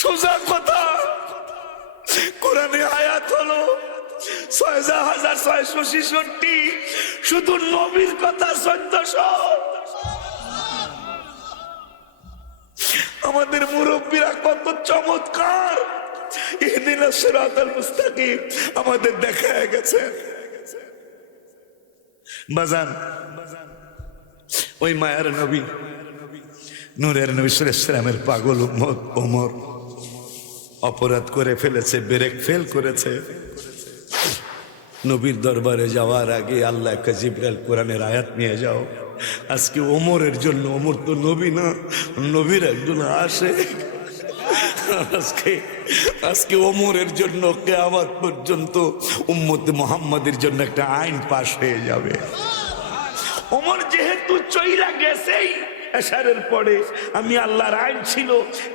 সোজা কথা, কোরআনে আয়াত হলো ৬৬৬৬, শুধু নবীর কথা ১৪০০। আমাদের মুরব্বীরা কত চমৎকার ইহদিনাস সিরাতাল মুস্তাকিম আমাদের দেখায় গেছে। বাজান, ওই মায়ার নবী নূরের নবী সাল্লাল্লাহু আলাইহি ওয়াসাল্লামের পাগল উম্মত ওমর অপরাধ করে ফেলেছে, ব্রেক ফেল করেছে। নবীর দরবারে যাওয়ার আগে আল্লাহ জিবরাইল কোরআনের আয়াত নিয়ে যাও। আজকে ওমরের জন্য, ওমর তো নবী না, নবীর একজন আসে, আজকে ওমরের জন্য কিয়ামত পর্যন্ত উম্মতে মুহাম্মাদের জন্য একটা আইন পাশ হয়ে যাবে। ওমর যেহেতু চইলা গেছেই এশারের পরে, আমি আল্লাহর আইন ছিল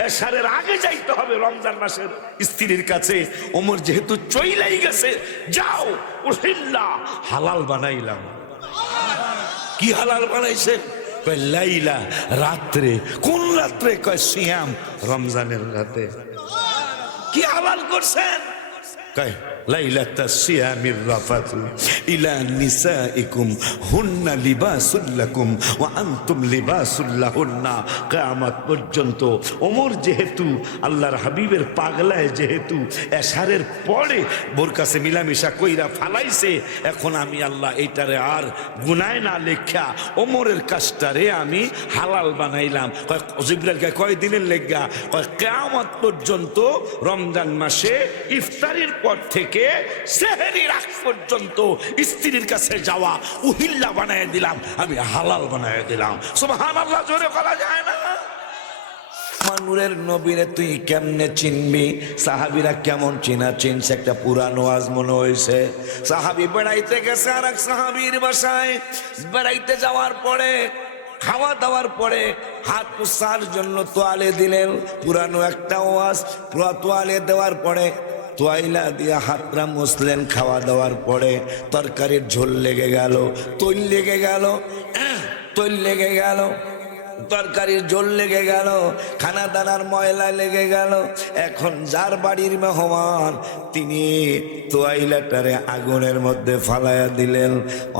এশারের আগে যাইতে হবে রমজান মাসের স্ত্রীর কাছে। ওমর যেহেতু চইলাই গেছে, যাও উহিল্লা, হালাল বানাইলাম। কি হালাল বানাইছে? কয় লাইলা, রাত্রে। কোন রাত্রে? কয় সিয়াম, রমজানের রাতে। কি হালাল করছেন? কয় লাইলাতা সিয়ামির রাফাতু ইলা নিসাইকুম হুন্না লিবাসুল লাকুম ওয়া আনতুম লিবাসুল লাহুন্না। কিয়ামত পর্যন্ত ওমর যেহেতু আল্লাহর হাবিবের পাগলায়, যেহেতু এশারের পরে বোর কাছে মিলামিশা কইরা ফালাইছে, এখন আমি আল্লাহ এইটারে আর গুনায় না লেখা ওমরের কাজটারে আমি হালাল বানাইলাম। কয় জিবরাইল কয় দিনের লেগা? কয় কিয়ামত পর্যন্ত রমজান মাসে ইফতারির পর থেকে সেহরির আগ পর্যন্ত স্ত্রীর কাছে যাওয়া উহিল্লা বানায় দিলাম, আমি হালাল বানায় দিলাম। সুবহানাল্লাহ, জোরে বলা যায় না? নূরের নবীরে তুই কেমনে চিনবি? সাহাবীরা কেমন চিনছে? একটা পুরানো ওয়াজ মনে হয়েছে। সাহাবী বেড়াইতে গেছে আর এক সাহাবীর বাসায়। বেড়াইতে যাওয়ার পরে, খাওয়া দাওয়ার পরে হাত পোছার জন্য তোয়ালে দিলেন। পুরানো একটা ওয়াজ। পুরা তোয়ালে দেওয়ার পরে তোয়াইলা দিয়া হাতরা মুছলেন। খাওয়া দাওয়ার পরে তরকারির ঝোল লেগে গেল, তৈল লেগে গেল, তৈল লেগে গেল, তরকারির ঝোল লেগে গেল, খানা দানার ময়লা লেগে গেল। এখন যার বাড়ির মেহমান, তিনি তোয়াইলাটারে আগুনের মধ্যে ফালাইয়া দিলেন।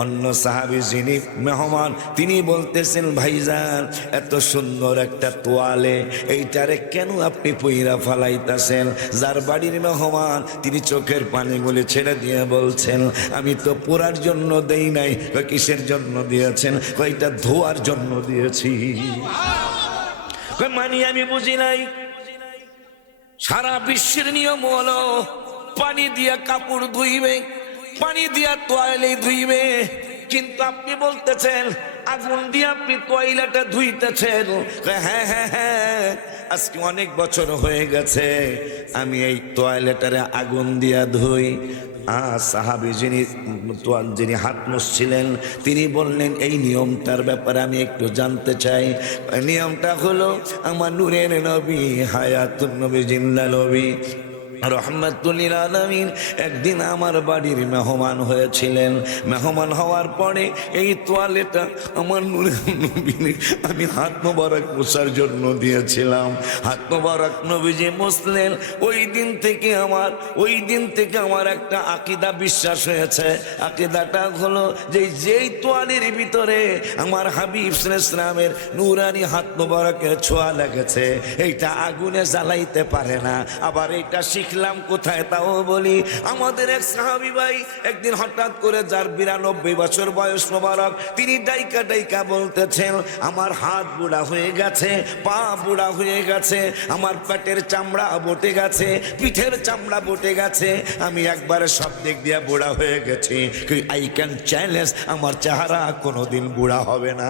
অন্য সাহাবী যিনি মেহমান, তিনি বলতেছেন, ভাইজান এত সুন্দর একটা তোয়ালে, এইটারে কেন আপনি পইরা ফালাইতেছেন? যার বাড়ির মেহমান, তিনি চোখের পানিগুলি ছেড়ে দিয়ে বলছেন, আমি তো পোড়ার জন্য দেই নাই। কিসের জন্য দিয়েছেন? এটা ধোয়ার জন্য দিয়েছি। মানে আমি বুঝি নাই। সারা বিশ্বের নিয়ম হলো পানি দিয়া কাপড় ধুইবে, পানি দিয়া তোয়ালে ধুইবে, কিন্তু আপনি বলতেছেন আগুন দিয়ে আপনি তোয়াইলাটা ধুইতেছেন। হ্যাঁ হ্যাঁ হ্যাঁ, আজকে অনেক বছর হয়ে গেছে আমি এই তোয়ালেটারে আগুন দিয়া ধুই। সাহাবী যিনি হাত মুছছিলেন, তিনি বললেন, এই নিয়মটার ব্যাপারে আমি একটু জানতে চাই। নিয়মটা হলো, আমার নূরের নবী, হায়াতুন নবী, জিন্দা নবী, রহমাতুল আলামিন একদিন আমার বাড়ির মেহমান হয়েছিলেন। মেহমান হওয়ার পরে এই তোয়ালেটা আমার নূরের নবীকে আমি হাত মোবারক মোছার জন্য দিয়েছিলাম। হাত মোবারক নবীজি মুছলেন। ওই দিন থেকে আমার একটা আকীদা বিশ্বাস হয়েছে। আকীদাটা হলো যে যেই তোয়ালের ভিতরে আমার হাবিব সাল্লাল্লাহু আলাইহি ওয়াসাল্লামের নূরানি হাত মোবারকের ছোঁয়া লেগেছে, এইটা আগুনে জ্বালাইতে পারে না। আবার এইটা শিখলাম কোথায়? তাও বলি, আমাদের এক সাহাবী ভাই একদিন হঠাৎ করে, যার 92 বছর বয়স মোবারক, তিনি ডাইকা ডাইকা বলতেছেন, আমার হাত বুড়া হয়ে গেছে, পা বুড়া হয়ে গেছে, আমার পেটের চামড়া বটে গেছে, পিঠের চামড়া বটে গেছে, আমি একবারে সব দিক দিয়ে বুড়া হয়ে গেছি। আই ক্যান চ্যালেঞ্জ, আমার চেহারা কোনোদিন বুড়া হবে না।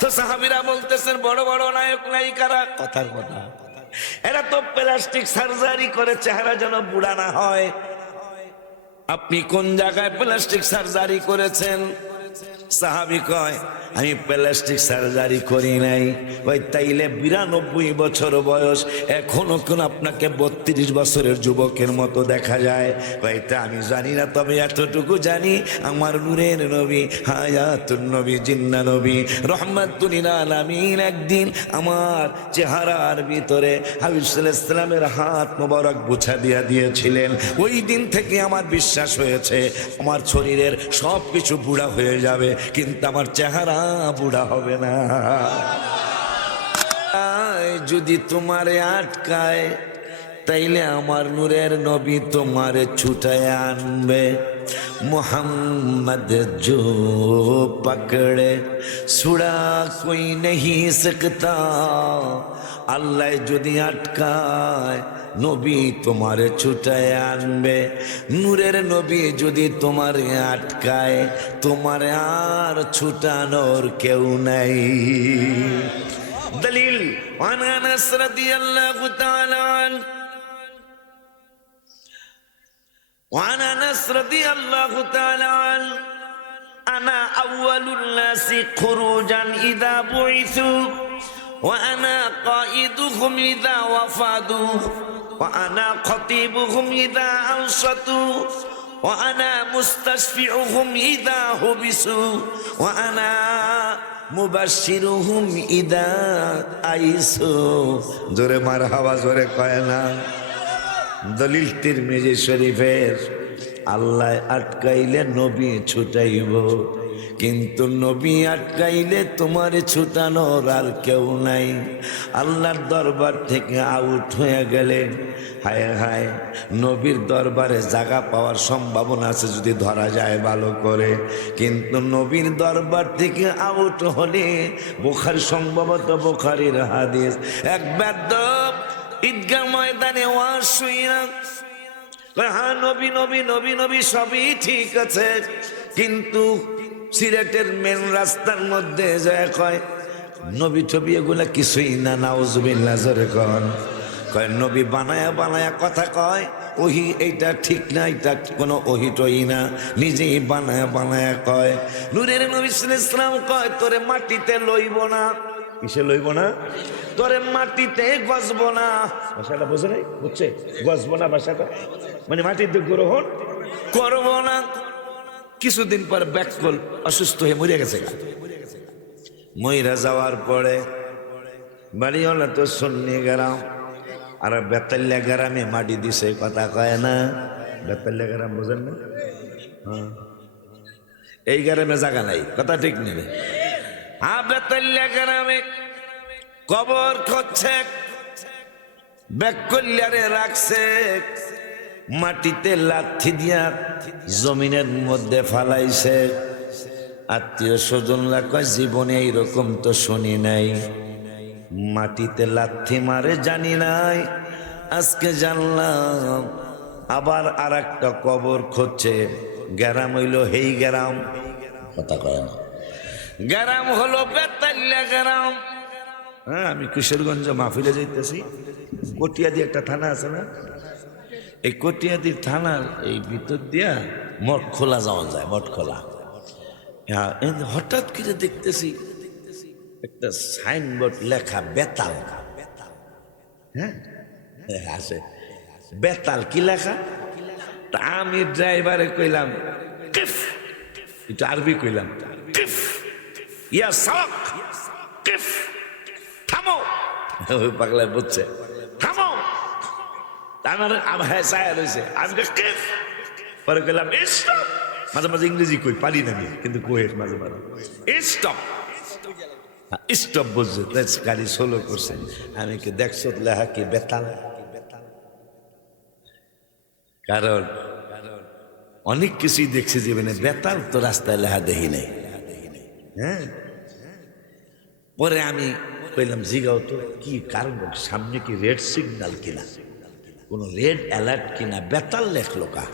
তো সাহাবীরা বলতেছেন, বড় বড় নায়ক নায়িকারা, কথার কথা, এরা তো প্লাস্টিক সার্জারি করে চেহারা যেন বুড়া না হয়। আপনি কোন জায়গায় প্লাস্টিক সার্জারি করেছেন? সাহাবী কয় আমি প্লাস্টিক সার্জারি করি নাই। ওই তাইলে 92 বছর বয়স, এখনো কোন আপনাকে 32 বছরের যুবকের মতো দেখা যায়? কয়টা আমি জানি না, তবে এতটুকু জানি আমার নূরের নবী হায়াতুন নবী জিন্না নবী রহমাতুল লিল আলামিন একদিন আমার চেহারার ভিতরে হাবিব সাল্লাল্লাহু আলাইহি ওয়াসাল্লামের হাত মোবারক বুঝা দিয়া দিয়েছিলেন। ওই দিন থেকে আমার বিশ্বাস হয়েছে আমার শরীরের সব কিছু বুড়া হয়ে যাবে, কিন্তু আমার চেহারা বুড়া হবে না। যদি তোমারে আটকায় তাইলে আমার নূরের নবী তোমারে ছুটায় আনবে। मोहम्मद जो पकड़े छुड़ा कोई नहीं सकता। আল্লাহ যদি আটকায় নবী তোমারে ছুটায় আনবে। নূরের নবী যদি তোমারে আটকায় তোমারে আর ছুটানোর কেউ নাই। দলিল আন আনাস রাদিয়াল্লাহু তাআলা আনহু وعن أنس رضي الله تعالى عنه أنا أول الناس خروجا إذا بعثوا وأنا قائدهم إذا وفادوا وأنا خطيبهم إذا أنصتوا وأنا مستشفعهم إذا حبسوا وأنا মুবাশশিরুহুম ইদা আইসু। জোরে মারহাবা, জোরে কয় না। দলিল তিরমিজি শরীফের। আল্লাহ আটকাইলে নবী ছুটাইব, কিন্তু নবী আটকাইলে তোমার ছুটানোর আর কেউ নাই। আল্লাহর দরবার থেকে আউট হয়ে গেলে হায় হায়, নবীর দরবারে জায়গা পাওয়ার সম্ভাবনা আছে যদি ধরা যায় ভালো করে, কিন্তু নবীর দরবার থেকে আউট হলে বুখারী, সম্ভবত বুখারীর হাদিস, এক বেদ্যপ ঈদগাহ ময়দানে ওয়াজ শুইয়া হ্যাঁ নবী নবী নবী নবী সবই ঠিক আছে, কিন্তু সিলেটের মেন রাস্তার মধ্যে যায় কয় নবী ছবি এগুলা কিছুই না, নাউজুবিল্লাহ। জোরে কয় নবী বানায়া বানায়া কথা কয়, ওহি এইটা ঠিক না, এটা কোনো ওহি টই না, নিজেই বানায়া বানায়া কয়। নূরের নবী সাল্লাল্লাহু আলাইহি ওয়াসাল্লাম কয় তোরে মাটিতে লইব না। কিসে লইব না? তোরে মাটিতে গজব না। ভাষাটা বোঝে নাই? বুঝছে? গজব না ভাষাটা মানে মাটিতে গ্রহণ করব না। কিছুদিন পর ব্যাককল অসুস্থ হয়ে মরে গেছে। মইরা যাওয়ার পরে বাড়িওয়ালা তো সুন্নি গ্রাম আর বেতাল্লা গ্রামে মাটি দিছে, কথা কয় না? বেতাল্লা গ্রাম বোঝেন না? হ্যাঁ, এই গ্রামে জায়গা নাই, কথা ঠিক নেবে। বেতাল্লা গ্রামে কবর খুঁজছে, ব্যাককল্যারে রাখছে, মাটিতে লাথি দিয়া জমিনের মধ্যে ফালাইছে। আত্মীয় স্বজনরা কয় জীবনে এইরকম তো শুনি নাই, মাটিতে লাথি মারে জানি নাই, আজকে জানলাম। আবার আর একটা কবর খুঁজছে, গ্রাম হইল হেই গ্রাম, কথা কয় না, গ্রাম হলো বেতাল্লা গ্রাম। হ্যাঁ, আমি কিশোরগঞ্জ মাহফিলে যাইতেছি, কটিয়াদি একটা থানা আছে না, এই কটিয়াদি থানার এই ভিতর দিয়া মঠখোলা যাওয়া যায়, মঠখোলা। হঠাৎ করে দেখতেছি একটা সাইনবোর্ড লেখা বেতাল। হ্যাঁ আছে বেতাল, কি লেখা? তা আমি ড্রাইভারে কইলাম কিফ, এটা আরবি কইলাম, কিফ ইয়া সাক, কিফ থামো। ওই পাগলা বুঝছে, থামো। আমার হ্যাঁ চায়া রয়েছে, আমি কিফ পরে কইলাম স্টপ। মাঝে মাঝে ইংরেজি কই পারি না আমি, কিন্তু কোয়েট মাঝে মাঝে স্টপ স্টপ বুঝছে, গাড়ি সোলো করছে। আমি কি দেখছো লেখা কি বেতাল? কারণ অনেক কিছুই দেখছি জীবনে, বেতাল তো রাস্তায় লেখা দেখি নাই। হ্যাঁ, পরে আমি কইলাম জিগাও তো কি কারণ, সামনে কি রেড সিগন্যাল কিনা, কোন রেড অ্যালার্ট কিনা, বেতাল লেখলো কা?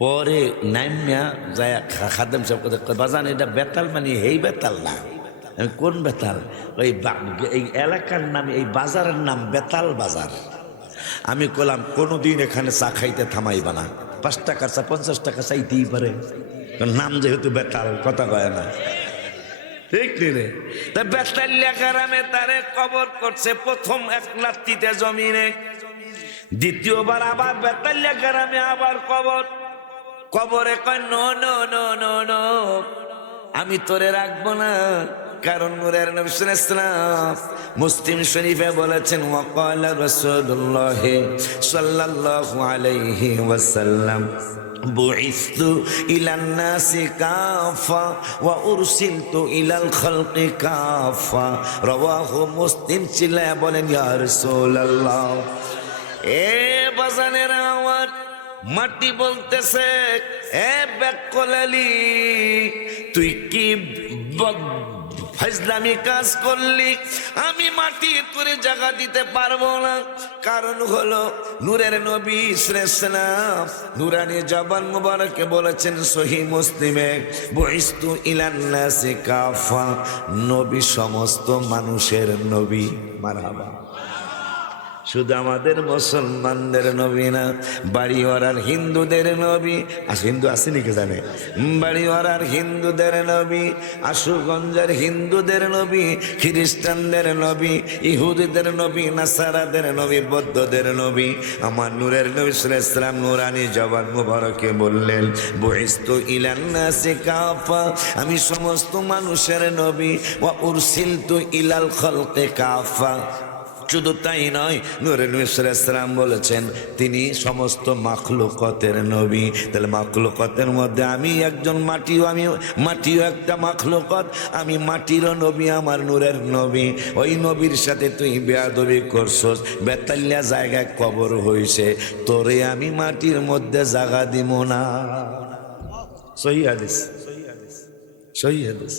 পরে নাইমিয়া যায় খাদেম সাহেব কথা, বাজান এটা বেতাল মানে এই বেতাল না। আমি কোন বেতাল? ওই এই এলাকার নাম, এই বাজারের নাম বেতাল বাজার। আমি কইলাম কোনোদিন এখানে চা খাইতে থামাইবা না, 5 টাকা চা 50 টাকা চাইতেই পারে। নাম যেহেতু বেতাল, কথা কয় না, ঠিক রে? তা বেতালিয়া গ্রামে তারে কবর করছে প্রথম এক লাত্তিতে জমিনে, দ্বিতীয়বার আবার বেতালিয়া গ্রামে আবার কবর। কবরে কয় no no no no no, আমি তোরে রাখবো না, কারণ নূরের নবী সাল্লাল্লাহু আলাইহি ওয়াসাল্লাম মুসলিম শরীফে বলেছেন ওয়াকালা রাসূলুল্লাহ সাল্লাল্লাহু আলাইহি ওয়াসাল্লাম বুইসতু ইলান নাসি কাফা ওয়া উরসিলতু ইলাল খালকি কাফা, রাওয়াহু মুসলিম। চিল্লায়া বলেন ইয়া রাসূলুল্লাহ। এ বাজানের আওয়াজ, মাটি বলতেছে এ বেকলালি, তুই কি ফাজলামি কাজ করলি, আমি মাটি তোরে জায়গা দিতে পারবো না। কারণ হলো নূরের নবী সাল্লাল্লাহু আলাইহি ওয়াসাল্লাম নূরানী জবান মুবারকে বলেছেন সহিহ মুসলিমে, বুইসতু ইলান নাসি কাফা, নবী সমস্ত মানুষের নবী। মারহাবা। শুধু আমাদের মুসলমানদের নবী না, বাড়িওয়ালার হিন্দুদের নবী। হিন্দু আসেনি কে জানে? বাড়িওয়ালার হিন্দুদের নবী, আশুগঞ্জের হিন্দুদের নবী, খ্রিস্টানদের নবী, ইহুদিদের নবী, নাসারাদের নবী, বৌদ্ধদের নবী। আমার নূরের নবী সাল্লাল্লাহু আলাইহি ওয়াসাল্লাম নূরানী জবান মুবারকে বললেন বুইসতু ইলান নাসি কাফা, আমি সমস্ত মানুষের নবী, ওয়া উরসিলতু ইলাল খালকি কাফা। শুধু তাই নয়, নূরের নবী সাল্লাল্লাহু আলাইহি ওয়াসাল্লাম বলেছেন তিনি সমস্ত মাখলুকাতের নবী। তাহলে মাখলুকাতের মধ্যে আমি একজন মাটিও, আমি মাটিও একটা মাখলুকাত, আমি মাটিরও নবী, আমার নূরের নবী। ওই নবীর সাথে তুই বেয়াদবি করছস, বেতালিয়া জায়গায় কবর হইছে, তোরে আমি মাটির মধ্যে জায়গা দিব না। সহিহ হাদিস, সহিহ হাদিস।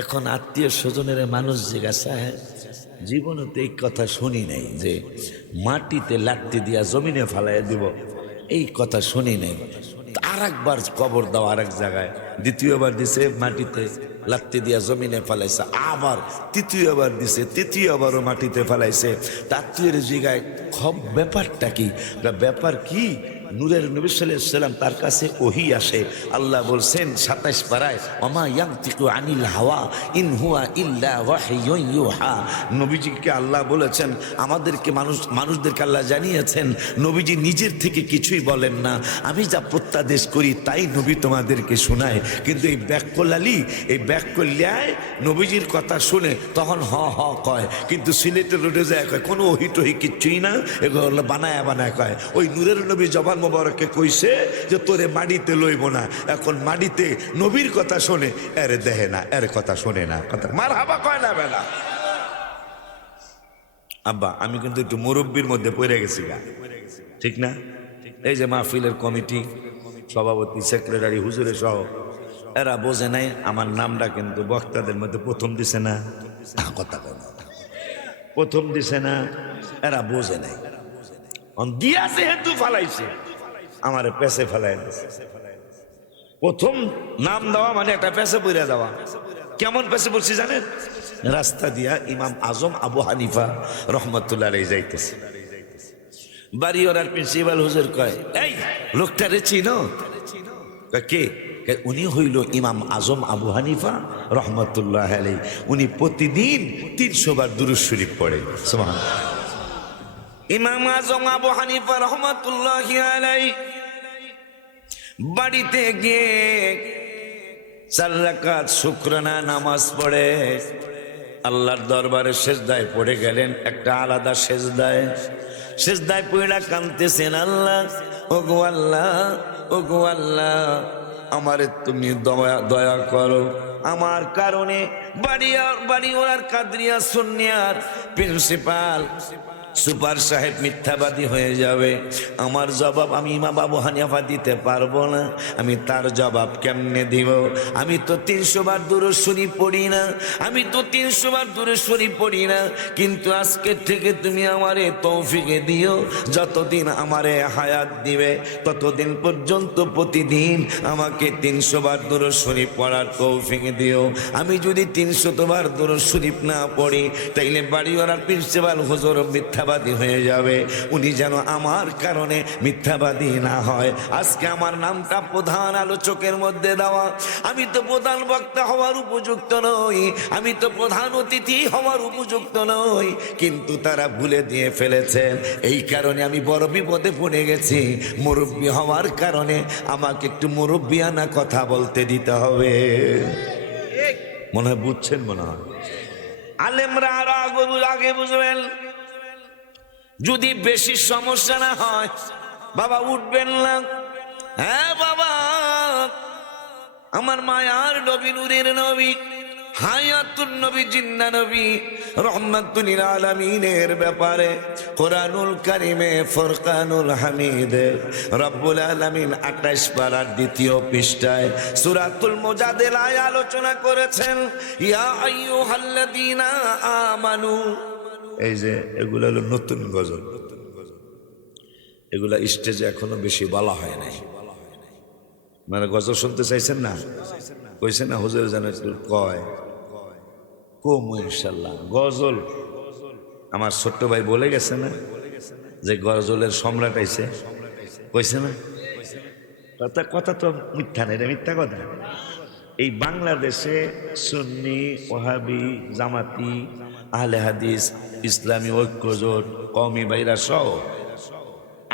এখন আত্মীয় স্বজনের মানুষ জিজ্ঞাসা, জীবনে তো এই কথা শুনি নাই যে মাটিতে লাত্তি দিয়া জমিনে ফালাইয়া দিব, এই কথা শুনি নাই। আর একবার কবর দাও আর এক জায়গায়, দ্বিতীয়বার দিছে মাটিতে লাত্তি দিয়া জমিনে ফালাইছে, আবার তৃতীয়বার দিছে, তৃতীয়বারও মাটিতে ফালাইছে। তার জায়গায় ব্যাপারটা কি? ব্যাপার কি? নূরের নবী সাল্লাল্লাহু আলাইহি ওয়াসাল্লাম তার কাছে ওহী আসে, আল্লাহ বলছেন 27 পারায় ওমা ইয়ানতিকু আনিল হাওয়া ইন হুয়া ইল্লা ওয়াহয়ুন ইউহা। নবীজিকে আল্লাহ বলেছেন, আমাদেরকে মানুষদেরকে আল্লাহ জানিয়েছেন নবীজি নিজের থেকে কিছুই বলেন না, আমি যা প্রত্যাদেশ করি তাই নবী তোমাদেরকে শোনায়। কিন্তু এই ব্যাককলালি, এই ব্যাককল্যায় নবীজির কথা শুনে তখন হ হ কয়, কিন্তু সিলেটের রোডে যায় কয় কোনো ওহী টহি কিচ্ছুই না, এগুলো বানায় বানায় কয়। ওই নূরের নবী জবান মোবারকে কইছে যে তোরে মাটিতে লইব না, এখন মাটিতে নবীর কথা শোনে, এর দেহে না, এর কথা শোনে না। কথা মারহাবা কয় না বেলা। আব্বা আমি কিন্তু একটু মুরব্বির মধ্যে পড়ে গেছি গা, ঠিক না? এই যে মাহফিলের কমিটি, সভাপতি, সেক্রেটারি, হুজুরে সহ, এরা বোঝে নাই আমার নামটা কিন্তু বক্তাদের মধ্যে প্রথম দিছে না। কথা কয় না, প্রথম দিছে না, এরা বোঝে নাই। দিয়াছে হেতু ফালাইছে, আমার পেছে ফেলাই দিছে। প্রথম নাম দেওয়া মানে একটা পেছে পড়ে যাওয়া। কেমন পেছে পড়ছি জানেন? রাস্তা দিয়া ইমাম আজম আবু হানিফা রহমতুল্লাহ আলাইহি যাইতেছে, বাড়িওয়ালার প্রিন্সিপাল হুজুর কয়, এই লোকটারে চিনো? কে? উনি হইল ইমাম আজম আবু হানিফা রহমতুল্লাহ আলাইহি। উনি প্রতিদিন 300 বার দুরূদ শরীফ পড়ে। সুবহানাল্লাহ। ইমাম আজম আবু হানিফা রহমতুল্লাহি আলাইহি বাড়িতে গিয়ে 4 রাকাত শুকরানা নামাজ পড়ে আল্লাহর দরবারে সেজদায় পড়ে গেলেন, একটা আলাদা সেজদায়। সেজদায় পড়া কাঁদতেছেন, আল্লাহ ওগো আল্লাহ, ওগো আল্লাহ আমারে তুমি দয়া করো, আমার কারণে বাড়িওয়ালার কাদরিয়া সুন্নিয়ার প্রিন্সিপাল সুপার সাহেব মিথ্যাবাদী হয়ে যাবে। আমার জবাব আমি ইমাম আবু হানিফা দিতে পারবো না, আমি তার জবাব কেমনে দিব? আমি তো 300 বার দুরূদ শরীফ পড়ি না, আমি তো 300 বার দুরূদ শরীফ পড়ি না, কিন্তু আজকে থেকে তুমি আমারে তৌফিকে দিও, যতদিন আমারে হায়াত দিবে ততদিন পর্যন্ত প্রতিদিন আমাকে 300 বার দুরূদ শরীফ পড়ার তৌফিক দিও। আমি যদি 300 বার দুরূদ শরীফ না পড়ি তাইলে বাড়িওয়ালার প্রিন্সিপাল হুজুর মিথ্যা মিথ্যাবাদী হয়ে যাবে, উনি যেন আমার কারণে মিথ্যাবাদী না হয়। আজকে আমার নামটা প্রধান আলোচকের মধ্যে দেওয়া, আমি তো প্রধান বক্তা হওয়ার উপযুক্ত নই, আমি তো প্রধান অতিথি হওয়ার উপযুক্ত নই, কিন্তু তারা ভুলে দিয়ে ফেলেছেন। এই কারণে আমি বড় বিপদে পড়ে গেছি। মুরব্বী হওয়ার কারণে আমাকে একটু মুরব্বিয়ানা কথা বলতে দিতে হবে। মনে হয় বুঝছেন, মনে হয় আলেমরা আরো আগে বুঝবেন। যদি বেশি সমস্যা না হয় বাবা উঠবেন না। হ্যাঁ বাবা, আমার মায়ার নবী, নূরের নবী, হায়াতুন নবী, জিন্না নবী, রহমাতুল লিল আলামিনের ব্যাপারে কোরআনুল কারীমে ফুরকানুল হামিদের রব্বুল আলামিন 28 পারার 2য় পৃষ্ঠায় সূরাতুল মুজাদিলায় আলোচনা করেছেন, ইয়া আইয়ুহাল্লাযীনা আমানু। এই যে এগুলো হলো নতুন গজল, এগুলা স্টেজে এখনো বেশি বলা হয় নাই। মানে গজল শুনতে চাইছেন না, কইছেন না হুজুর যেন একটু কয় কম। ইনশাল্লাহ গজল আমার ছোট্ট ভাই বলে গেছে না যে গজলের সম্রাট আইছে, কইছে না? কথা তো মিথ্যা নেই, মিথ্যা কথা। এই বাংলাদেশে সুন্নি, ওহাবি, জামাতি, আহলে হাদিস, ইসলামী ঐক্যজোট, কওমি বাইরা সহ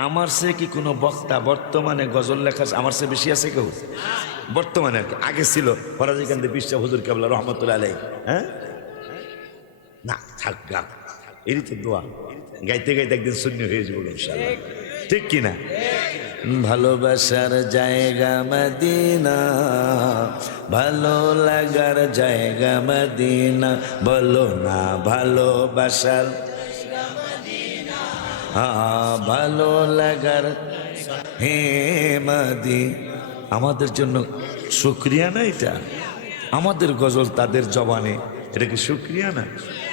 আমার সে কি কোনো বক্তা বর্তমানে গজল লেখা আমার সে বেশি আছে কেউ? বর্তমানে আর কি, আগে ছিল ফরাজিকান্দি বিশ্বা হুজুর কেবলা রহমতুল্লাহ আলাইহি। হ্যাঁ না থাক গান, এরই তো দোয়া, গাইতে গাইতে একদিন শূন্য হয়ে যাবো ইনশাআল্লাহ, ঠিক কিনা? ভালোবাসার জায়গা মদিনা, ভালো লাগার জায়গা মদিনা, বলো না ভালোবাসার, ভালো লাগার হে মাদি। আমাদের জন্য শুকরিয়া না এটা? আমাদের গজল তাদের জবানে, এটা কি শুকরিয়া না?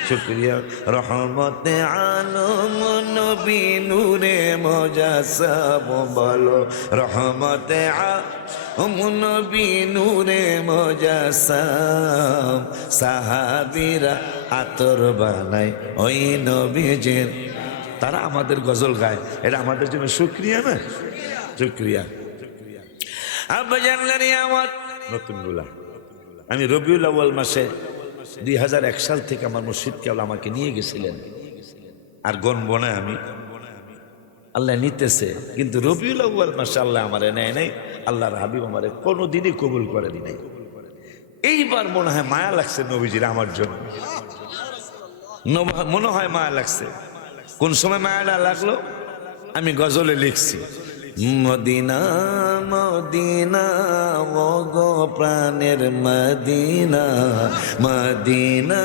শুকরিয়া। রহমতে আলম নবী নূরে মুজাসসাম, বলো রহমতে আলম নবী নূরে মুজাসসাম, সাহাবীরা আতর বানায় ওই নবীজির। তারা আমাদের গজল গায়, এটা আমাদের জন্য শুকরিয়া না? শুকরিয়া। আব্বা জানলেন আমার নতুন গুলা, আমি রবিউল আউয়াল মাসে 2001 সাল থেকে আমার মুর্শিদ কেবল আমাকে নিয়ে গেছিলেন, আর গণবো না আমি, আল্লাহ নিতেছে। কিন্তু রবিউল আউয়াল মাসে আল্লাহ আমারে নেয় নাই, আল্লাহর হাবিব আমারে কোনোদিনই কবুল করেনি নাই। এইবার মনে হয় মায়া লাগছে নবীজির আমার জন্য, মনে হয় মায়া লাগছে। কোন সময় মায়াটা লাগলো? আমি গজলে লিখছি, মদিনা মদিনা ও গো প্রাণের মদিনা, মদিনা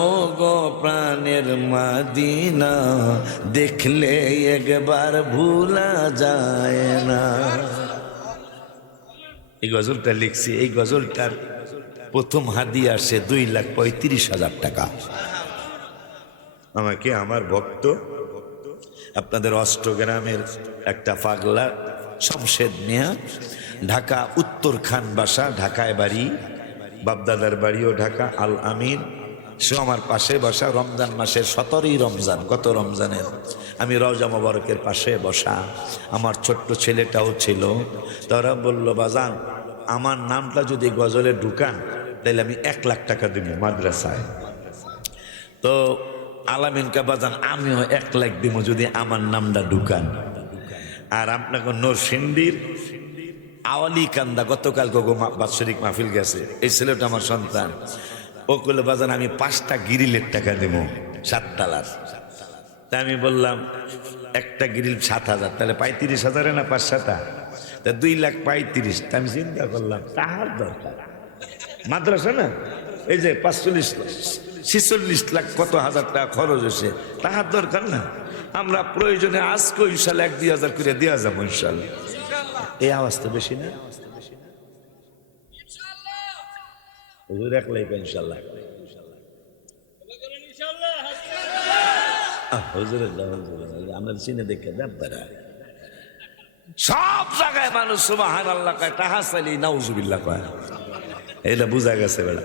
ও গো প্রাণের মদিনা, দেখলে একবার ভুলা যায় না। এই গজলটা লিখছি, এই গজলটার প্রথম হাদিয়া আসে 2,35,000 টাকা। আমাকে আমার ভক্ত আপনাদের অষ্টগ্রামের একটা পাগলা শমশেদ মিয়া, ঢাকা উত্তরখান বাসা, ঢাকায় বাড়ি, বাপদাদার বাড়িও ঢাকা, আল আমিন, সে আমার পাশে বসা। রমজান মাসের 17ই রমজান, গত রমজানের আমি রওজা মোবারকের পাশে বসা, আমার ছোট্ট ছেলেটাও ছিল। তারা বলল, বাজান আমার নামটা যদি গজলে ঢুকান তাহলে আমি 1 লাখ টাকা দিব মাদ্রাসায়। তো আলামিন কা বাজান আমিও 1 লাখ দিব যদি আমার নামটা ঢুকান। আর আপনাকে নরসিংদীর আওয়ালি কান্দা গতকাল বাৎসরিক মাহফিল গেছে, এই ছেলেটা আমার সন্তান, ও কইল বাজান আমি 5টা গিরিলের টাকা দেব 7 তালার। তা আমি বললাম একটা গিরিল 7,000, তাহলে 35,000 না 5-7, তা 2,35,000। তা আমি চিন্তা করলাম তাহার দরকার, মাদ্রাসা না এই যে 46 লাখ কত হাজার টাকা খরচ হয়েছে, তাহার দরকার না? আমরা প্রয়োজনে আজকে ইনশাল্লাহ 1-2 হাজার করে দেওয়া যাবো ইনশাল্লাহ। এই আওয়াজ তো বেশি না? হুজুর 1 লাখ ইনশাল্লাহ, আমরা চিনে দেখে ব্যাপারা সব জায়গায় মানুষ সুবহানাল্লাহ কয়, টাহা চাইলে নাউজুবিল্লাহ কয়, এটা বুঝা গেছে বেড়া।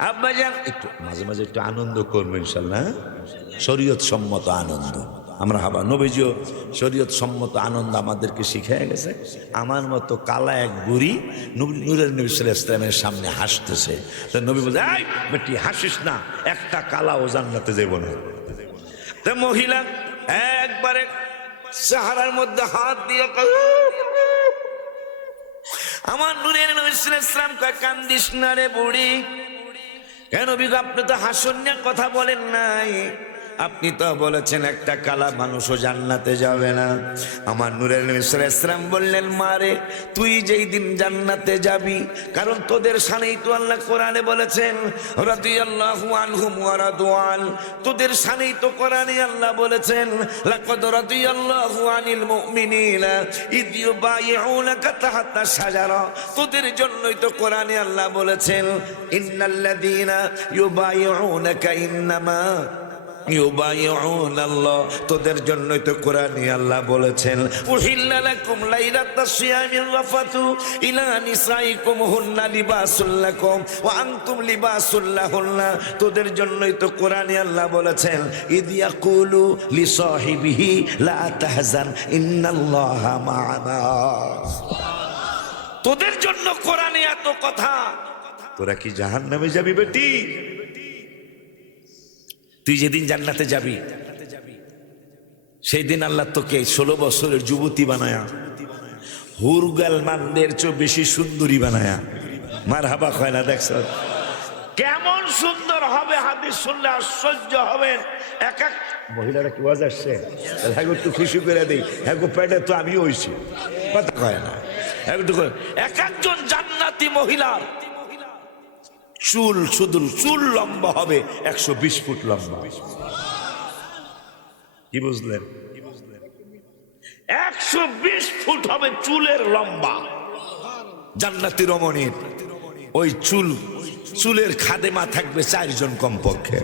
আব্বাজান একটু মাঝে মাঝে একটু আনন্দ করবো ইনশাল্লাহ, শরীয়ত সম্মত আনন্দ। আমরা হাবা নবীজিও শরীয়ত সম্মত আনন্দ আমাদেরকে শিখিয়ে গেছে। আমার মতো কালা এক বুড়ি নূরের নবী সাল্লাল্লাহু আলাইহি ওয়াসাল্লামের সামনে হাসতেছে, তো নবী বলছে, এই বেটি হাসিস না, একটা কালা ও জান্নাতে যাব না। তো মহিলা একবারে চেহারার মধ্যে হাত দিয়ে আমার নূরের নবী সাল্লাল্লাহু আলাইহি ওয়াসাল্লাম কয়, কান্দিস না রে বুড়ি, কেন বিগো আপনি তো হাসন নিয়ে কথা বলেন নাই, আপনি তো বলেছেন একটা কালা মানুষও জান্নাতে যাবে না। আমার নূরের নবী সাল্লাল্লাহু আলাইহি ওয়াসাল্লাম বললেন, মারে তুই যেই দিন জান্নাতে যাবি, কারণ তোদের শানেই তো আল্লাহ কোরআনে বলেছেন রাদিয়াল্লাহু আনহুম ওয়া রাদওয়ান, তোদের শানেই তো কোরআনে আল্লাহ বলেছেন লাকাদ রাদিয়াল্লাহু আনিল মুমিনিনা ইদ ইউবাইউনাকা তাহতা শাজারা, তোদের জন্যই তো কোরআনে আল্লাহ বলেছেন ইন্নাল্লাযীনা ইউবাইউনাকা ইন্নামা ইউবাইউনাল্লাহ, তোদের জন্যই তো কোরআনে আল্লাহ বলেছেন উহিল্লা লাকুম লাইলাতাস সিয়ামির রাফাতু ইলা নিসাইকুম হুন্না লিবাসুল লাকুম ওয়া আনতুম লিবাসুল লাহুন্না, তোদের জন্যই তো কোরআনে আল্লাহ বলেছেন ইদ ইয়াকুলু লিসাহিবিহি লা তাহজান ইন্নাল্লাহা মা'ানা, তোদের জন্য কোরআনে এত কথা। তোরা কি জাহান্নামে যাবি বেটি? তুই যেদিন জান্নাতে যাবি সেই দিন আল্লাহ তোকে 16 বছরের যুবতী বানায়া হুরগাল মানদের চেয়ে বেশি সুন্দরী বানায়া মারহাবা কয় না? দেখছ কেমন সুন্দর হবে, হাদিস শুনলে আশ্চর্য হবেন। এক এক মহিলারা কি ওয়াজ আসছে, হ্যাঁ একটু খুশি করে দেই, হ্যাঁ পেটে তো আমিও হইছি, কথা কয় না একটু। এক একজন জান্নাতি মহিলার চুল, শুধু চুল লম্বা হবে 120 ফুট লম্বা। কি বুঝলেন? 120 ফুট হবে চুলের লম্বা জান্নাতি রমণীর। ওই চুলের খাদেমা থাকবে 4 জন কমপক্ষে।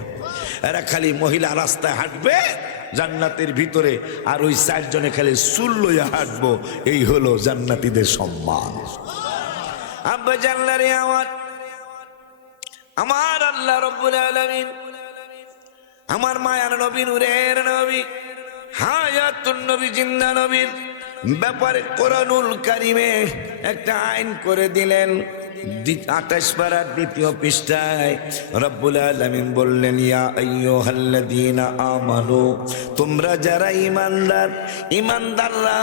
এরা খালি মহিলা রাস্তায় হাঁটবে জান্নাতের ভিতরে, আর ওই 4 জনে খালি চুল লইয়া হাঁটবো। এই হলো জান্নাতীদের সম্মান। আব্বা জানলারে আমার আল্লাহ রব্বুল আলামিন আমার মায়ার নবী নূরের নবী হায়াতুন নবী জিন্দা নবীর ব্যাপারে কোরআনুল কারিমে একটা আইন করে দিলেন। 28 পারার 2য় পৃষ্ঠায় রব্বুল আলামিন বললেন, ইয়া আইয়ুহাল্লাযীনা আমানু, তোমরা যারা ঈমানদার, ঈমানদাররা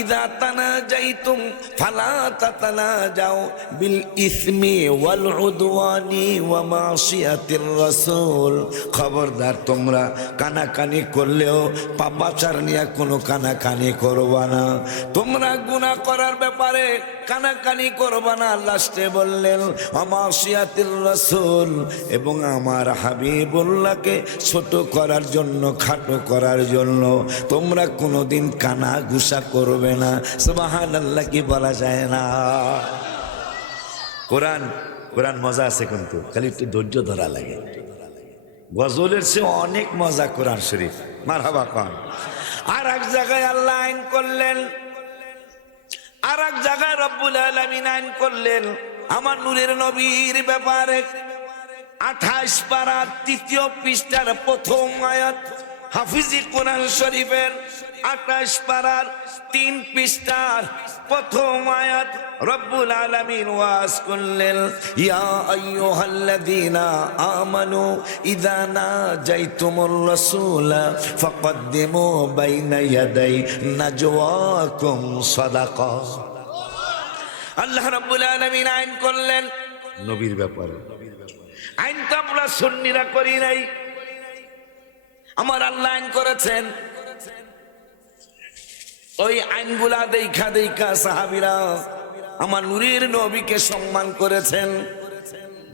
ইযা তানাজাইতুম ফালা তাতানাজাউ বিল ইসমি ওয়াল উদওয়ানি ওয়া মাসিয়াতির রাসূল, খবরদার তোমরা কানাকানি করলেও পাপাচার নিয়ে কোনো কানাকানি করবা না। তোমরা গুনাহ করার ব্যাপারে কানাকানি করবা না। লাস্টে বললেন মাসিয়াতির রাসূল, এবং আমার হাবিবুল্লাহকে ছোট করার জন্য, খাটো করার জন্য তোমরা কোনোদিন কানা গুসা করবে না। সুবহানাল্লাহ, কি বলা যায় না? কোরআন মজা আছে, কিন্তু খালি একটু ধৈর্য ধরা লাগে। গজলের চেয়ে অনেক মজা কোরআন শরীফ। মারহাবা কোন। আর এক জায়গায় আল্লাহ আইন করলেন, আর এক জায়গায় রব্বুল আলামিন আইন করলেন আমার নূরের নবীর ব্যাপারে। 28 পারা 3য় পৃষ্ঠার 1ম আয়াত, হাফিজি কোরআন শরীফের 28 পারার 3 পৃষ্ঠার 1ম আয়াত রব্বুল আলামিন ওয়াজ করলেন, ইয়া আইয়ুহাল্লাযীনা আমানু ইযা নাজাইতুমুর রাসূলা ফাকদ্দিমু বাইনা ইয়াদাই নাজওয়াকুম সাদাকা। আল্লাহ রাব্বুল আলামিন আইন করলেন নবীর ব্যাপারে। আইন তো আমরা সুন্নিরা করি নাই, আমার আল্লাহ আইন করেছেন। ওই আইনগুলা দেখা দেখা সাহাবীরা আমার নূরের নবীকে সম্মান করেছেন।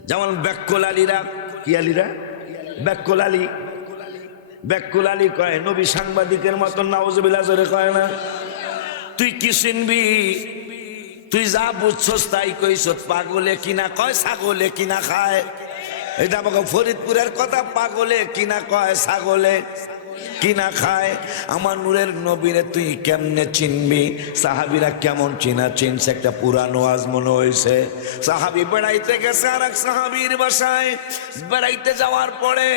যেমন ব্যাকুল আলীরা, কি আলীরা? ব্যাকুল আলী কয় নবী সাংবাদিকের মতন নাউজুবিল্লাহ জোরে কয় না। তুই কি শুনবি? তুই যা বুঝছস তাই কইছ। পাগলে কিনা কয় ছাগলে কিনা খায়, এটা আমাকে ফরিদপুরের কথা। পাগলে কিনা কয় ছাগলে, কি না খায়? আমার নূরের নবীরে তুই কেমনে চিনবি? সাহাবীরা কেমন চিনা চিনছে, একটা পুরানো ওয়াজ মনে হয়েছে। সাহাবী বেড়াইতে গেছে আর এক সাহাবীর বাসায়। বেড়াইতে যাওয়ার পরে,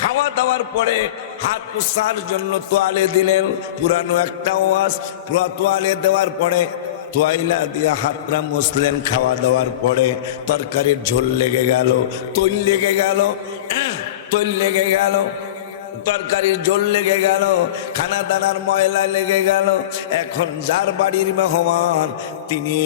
খাওয়া দাওয়ার পরে হাত মুছার জন্য তোয়ালে দিলেন। পুরানো একটা ওয়াজ, পুরো তোয়ালে দেওয়ার পরে তোয়াইলা দিয়া হাতরা মুছলেন। খাওয়া দাওয়ার পরে তরকারির ঝোল লেগে গেল, তৈল লেগে গেল, তৈল লেগে গেল, তরকারির ঝোল লেগে গেল, খানা দানার ময়লা লেগে গেল। এখন যার বাড়ির মেহমান তিনি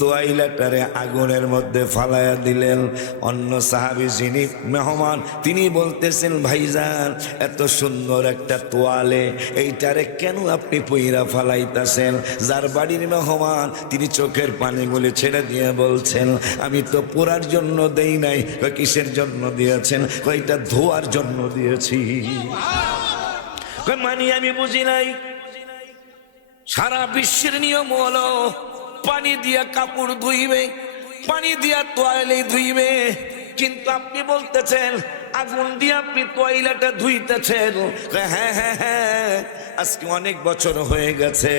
তোয়াইলাটারে আগুনের মধ্যে ফালাইয়া দিলেন। অন্য সাহাবী যিনি মেহমান তিনি বলতেছেন, ভাইজান এত সুন্দর একটা তোয়ালে, এইটারে কেন আপনি পইরা ফালাইতেছেন? যার বাড়ির মেহমান তিনি চোখের পানিগুলি ছেড়ে দিয়ে বলছেন, আমি তো পোড়ার জন্য দেই নাই। কিসের জন্য দিয়েছেন? এটা ধোয়ার জন্য দিয়েছি। মানে আমি বুঝি নাই। সারা বিশ্বের নিয়ম হলো পানি দিয়া কাপড় ধুইবে, পানি দিয়া তোয়ালে ধুইবে, কিন্তু আপনি বলতেছেন আগুন দিয়ে আপনি তোয়াইলাটা ধুইতেছেন। হ্যাঁ হ্যাঁ হ্যাঁ, আজকে অনেক বছর হয়ে গেছে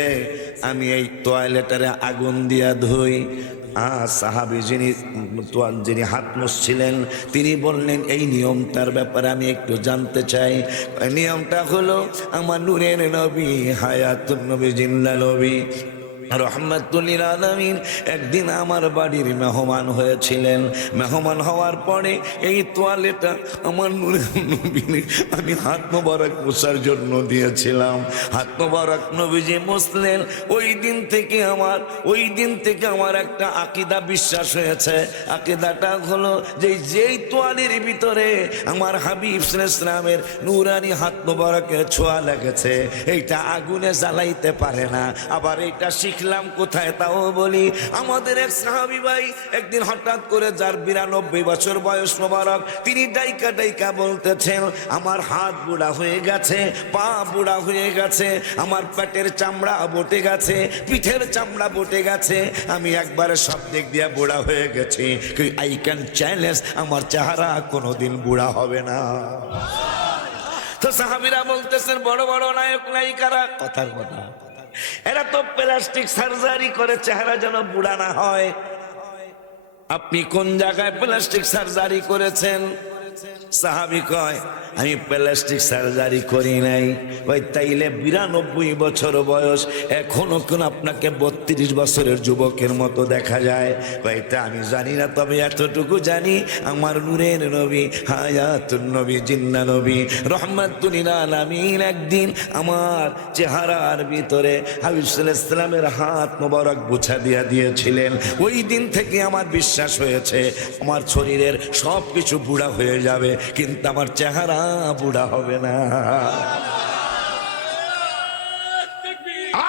আমি এই তোয়ালেটারে আগুন দিয়া ধুই। সাহাবী যিনি হাত মুছছিলেন তিনি বললেন, এই নিয়মটার ব্যাপারে আমি একটু জানতে চাই। নিয়মটা হলো, আমার নূরের নবী হায়াতুন নবী জিন্দা নবী রহমাতুল লিল আলামিন একদিন আমার বাড়ির মেহমান হয়েছিলেন। মেহমান হওয়ার পরে এই তোয়ালেটা আমার নূরের নবীর আমি হাত মোবারক মোছার জন্য দিয়েছিলাম। হাত মোবারক নবীজি মুছলেন। ওই দিন থেকে আমার একটা আকীদা বিশ্বাস হয়েছে। আকীদাটা হলো যে যেই তোয়ালের ভিতরে আমার হাবিব সাল্লাল্লাহু আলাইহি ওয়াসাল্লামের নূরানি হাত মোবারকের ছোঁয়া লেগেছে, এইটা আগুনে জ্বালাইতে পারে না। আবার এইটা শিখলাম কোথায় তাও বলি। আমাদের এক সাহাবী ভাই একদিন হঠাৎ করে, যার 92 বছর বয়স মোবারক, তিনি ডাইকা ডাইকা বলতেছেন, আমার হাত বুড়া হয়ে গেছে, পা বুড়া হয়ে গেছে, আমার পেটের চামড়া বটে গেছে, পিঠের চামড়া বটে গেছে, আমি একবারে সব দিক দিয়ে বুড়া হয়ে গেছি। আই ক্যান চ্যালেঞ্জ, আমার চেহারা কোনোদিন বুড়া হবে না। তো সাহাবীরা বলতেছেন, বড় বড় নায়ক নায়িকারা, কথার কথা, এরা তো প্লাস্টিক সার্জারি করে চেহারা যেন বুড়া না হয়। আপনি কোন জায়গায় প্লাস্টিক সার্জারি করেছেন? সাহাবী কয়, আমি প্লাস্টিক সার্জারি করি নাই। ওই তাইলে 92 বছর বয়স, এখনো কোন আপনাকে 32 বছরের যুবকের মতো দেখা যায়? কয়টা আমি জানি না, তবে এতটুকু জানি আমার নূরের নবী হায়াতুন নবী জিন্দা নবী রহমাতুল লিল আলামিন একদিন আমার চেহারার ভিতরে হাবিব সাল্লাল্লাহু আলাইহি ওয়াসাল্লামের হাত মোবারক বুছা দিয়া দিয়েছিলেন। ওই দিন থেকে আমার বিশ্বাস হয়েছে আমার শরীরের সব কিছু বুড়া হয়ে যাবে, কিন্তু আমার চেহারা বুড়া হবে না।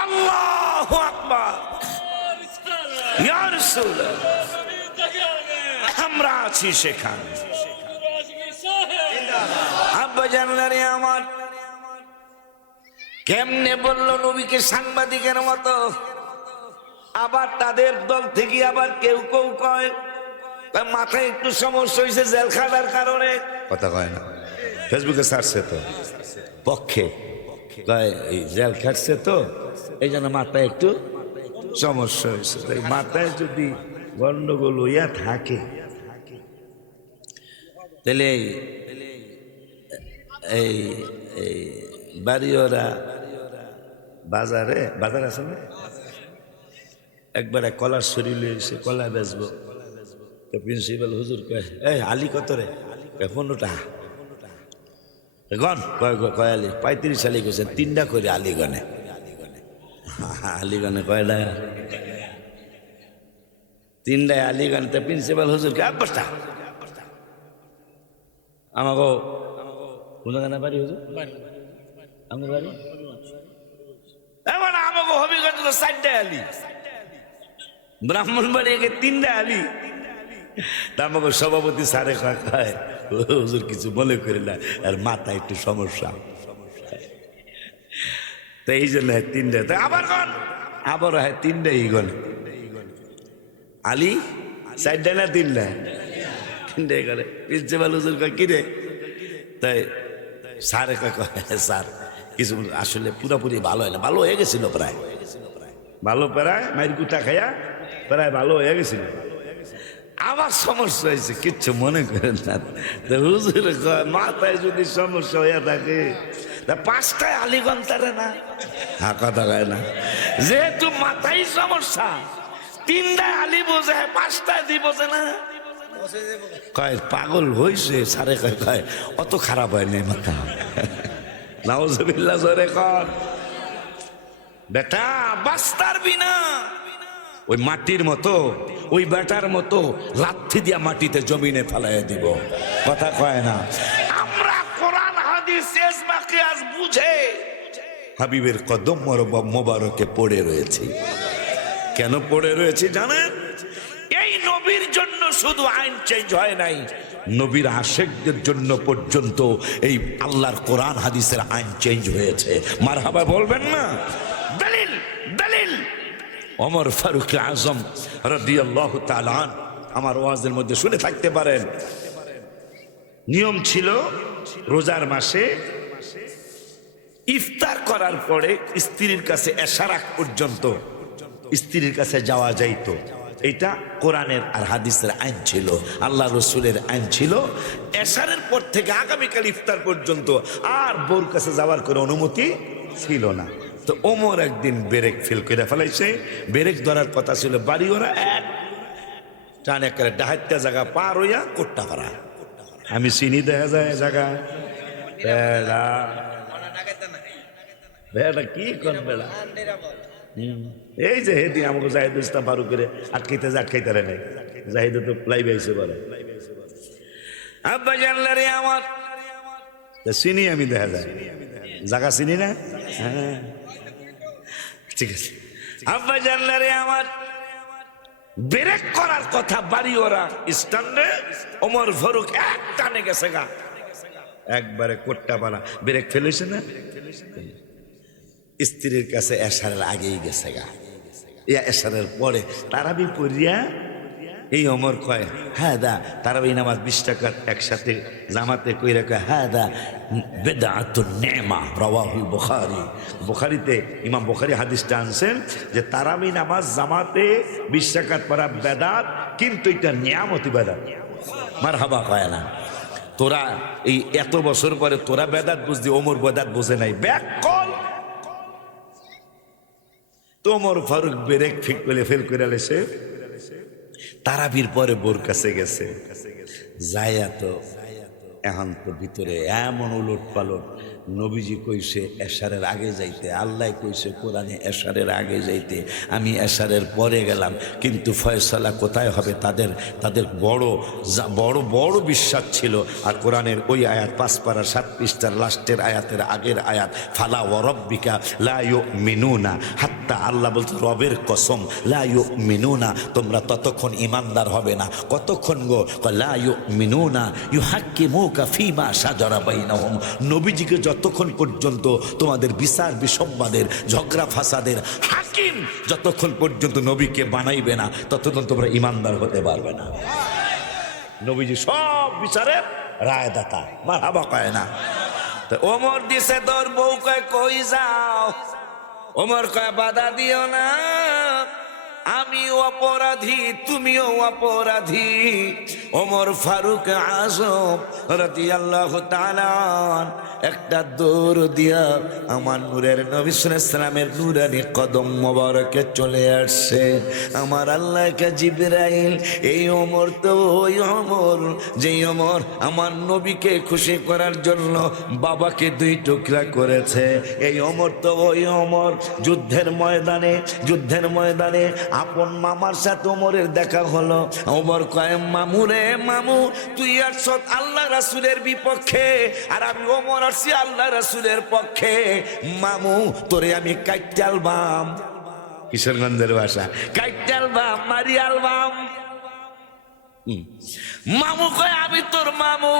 আল্লাহু আকবার, ইয়া রাসূলুল্লাহ, আমরা আছি সেখানে। আব্বা জানলারে আমার কেমনে বললো নবীকে সাংবাদিকের মতো। আবার তাদের দল থেকে আবার কেউ কেউ কয় মাথায় একটু সমস্যা হয়েছে জেল খাটার কারণে, কথা কয় না, ফেসবুকে ছাড়ছে তো পক্ষে, এই জেল খাটছে তো এই জন্য মাথায় একটু সমস্যা হয়েছে। মাথায় যদি গন্ডগোল হইয়া থাকে তাহলে এই বাড়িওরা বাজার আছে না, একবারে কলার শরীর এসে কলা বেচবো। তো প্রিন্সিপাল হুজুর কয়, এই আলি কত রে? 15 টাকা। গন কয় আলি? 35 আলি কইছেন, 3টা করে আলিগনে। আলিগনে কয়টা? 3টায় আলিগনে। তো প্রিন্সিপাল হুজুর কে 5 টাকা। আমাকে কোন জায়গা বাড়ি হুজুর? আমার বাড়ি এমন আমাকে হবিগঞ্জ 4টা আলি, ব্রাহ্মণবাড়ি 3টা আলি। আমাকে সভাপতি সারে খায়, হুজুর কিছু মনে করি না, আর মাথা একটু সমস্যা, তো এই জন্য 3টা। আবার গন, আবার হয় 3টাই গন আলি, 4টা না 3টা? 3টাই করে। প্রিন্সিপাল হুজুর কয়, কিরে তাই স্যারে স্যার কিছু আসলে পুরোপুরি ভালো হয় না, ভালো হয়ে গেছিল প্রায়, ভালো প্রায় মায়ের গুটা খাইয়া প্রায় ভালো হয়ে গেছিল। আমার সমস্যা হয়েছে, কিচ্ছু মনে করেন না। হুজুর মাথায় যদি সমস্যা হইয়া থাকে তা 5টায় আলিগঞ্জ তারে না, হ্যাঁ কথা কয় না, যেহেতু মাথায় সমস্যা 3টায় আলি বোঝে, 5টায় দি বোঝে না, কয় পাগল হইছে সারে, কয় কয় অত খারাপ হয় নাই মাথা। নাউজুবিল্লাহ জোরে কর বেটা, বাস্তার বিনা ওই মাটির মতো, ওই বেটার মতো লাথি দিয়া মাটিতে জমিনে ফেলাইয়া দিব, কথা কয় না। আমরা কোরআন হাদিস শেষ বাকি আজ বুঝে হাবিবের কদম মোবারকে পড়ে রয়েছি। কেন পড়ে রয়েছি জানেন? এই নবীর জন্য শুধু আইন চেঞ্জ হয় নাই, নবীর আশিকদের জন্য পর্যন্ত এই আল্লাহর কোরআন হাদিসের আইন চেঞ্জ হয়েছে। মারহাবা বলবেন না? দলিল দলিল ওমর ফারুক আজম রাদিয়াল্লাহু তাআলা আমার ওয়াজের মধ্যে শুনে থাকতে পারেন। নিয়ম ছিল রোজার মাসে ইফতার করার পরে স্ত্রীর কাছে এশার আগ পর্যন্ত স্ত্রীর কাছে যাওয়া যাইত। এটা কোরআনের আর হাদিসের আইন ছিল, আল্লাহ রসুলের আইন ছিল। এশারের পর থেকে আগামীকাল ইফতার পর্যন্ত আর বউর কাছে যাওয়ার কোনো অনুমতি ছিল না। তো ওমর একদিন ব্রেক ফেল করে ফেলাইছে, ব্রেক ধরার কথা ছিল বাড়ি ওরা এক টান একেবারে ডাহাইত্যা জায়গা পার হইয়া কোট্টা পারা। আমি চিনি দেখা যায় জায়গা বেড়া বেড়া কি কোন বেড়া, এই যে হেদি আমাকে জাহিদ ইসলাম ফারুক করে আটকাইতে আটকাইতে নাই, জাহিদ তো লাইভ আইসে বলে আব্বা জানলা রে আমার চিনি আমি দেখা যায় জায়গা চিনি না। হ্যাঁ ঠিক আছে, আব্বা জানলা রে আমার ব্রেক করার কথা বাড়ি ওরা স্ট্যান্ডে, ওমর ফারুক এক টানে গেছে গা একবারে কোট্টা পালা ব্রেক ফেলেছে না, স্ত্রীর কাছে এশারের আগেই গেছে গা। এশারের পরে তারাবি পড়িয়া এই ওমর কয় হ্যাঁ দা তারাবি নামাজ 20 টাকা একসাথে জামাতে কইরা কয় হ্যাঁ দা বেদাতুন নেমা রাওয়াহুল বুখারী। বুখারীতে ইমাম বুখারী হাদিসটা আনছেন যে তারাবি নামাজ জামাতে 20 টাকা পড়া বেদাত, কিন্তু এটা নিয়ামতি বেদাত। মারহাবা কয় না? তোরা এই এত বছর পরে তোরা বেদাত বুঝদি, ওমর বেদাত বুঝে নাই, back call. Omar Faruk break ফিক করে ফেল করে লেছে, তারাবির পরে বোর কাছে গেছে, যাইয়া তো এখন তো ভিতরে এমন উলট পালট, নবীজি কইছে এশারের আগে যাইতে, আল্লাহ কইছে কোরআনে এশারের আগে যাইতে, আমি এশারের পরে গেলাম, কিন্তু ফয়সালা কোথায় হবে তাদের তাদের বড় বড় বড় বিশ্বাস ছিল। আর কোরআনের ওই আয়াত 5 পারা 7 পৃষ্ঠার লাস্টের আয়াতের আগের আয়াত ফালা ওয়া রাব্বিকা লা ইউমিনুনা হাত্তা, আল্লাহ বলতে রবের কসম লা ইউমিনুনা, তোমরা ততক্ষণ ইমানদার হবে না। কতক্ষণ গো? লা ইউমিনুনা ইউহাক্কিমুকা ফীমা শাজারা বাইনাহুম, নবীজিকে যতক্ষণ পর্যন্ত তোমাদের বিচার বিসম্বাদের ঝগড়া ফাসাদের হাকিম যতক্ষণ পর্যন্ত নবীকে বানাইবে না, ততক্ষণ তোমরা ইমানদার হতে পারবে না। নবীজি সব বিচারের রায়দাতা, মারহাবা কয় না? তো ওমর দিছে তোর বউ কয় কই যাও, ওমর কয় বাধা দিও না, আমি অপরাধী তুমিও অপরাধী। ওমর ফারুক আজম রাদিয়াল্লাহু তাআলা একটা দৌড় দিয়া আমার নূরের নবী সাল্লাল্লাহু আলাইহি ওয়াসাল্লামের নূরানি কদম মোবারকে চলে আসছে। আমার আল্লাহকে জিবরাইল, এই ওমর তো ওই ওমর যেই ওমর আমার নবীকে খুশি করার জন্য বাবাকে 2 টুকরা করেছে, এই ওমর তো ওই ওমর যুদ্ধের ময়দানে আপন মামার সাথে ওমরের দেখা হলো। ওমর কয় মামু রে মামু, তুই আসছ আল্লাহ রাসূলের বিপক্ষে, আর আমি ওমর আসছি আল্লাহ রাসূলের পক্ষে। মামু তোরে আমি কাইটালবাম, কিশোরগঞ্জের ভাষা, কাইটালবাম মারি আলবাম। মামু কয় আমি তোর মামু।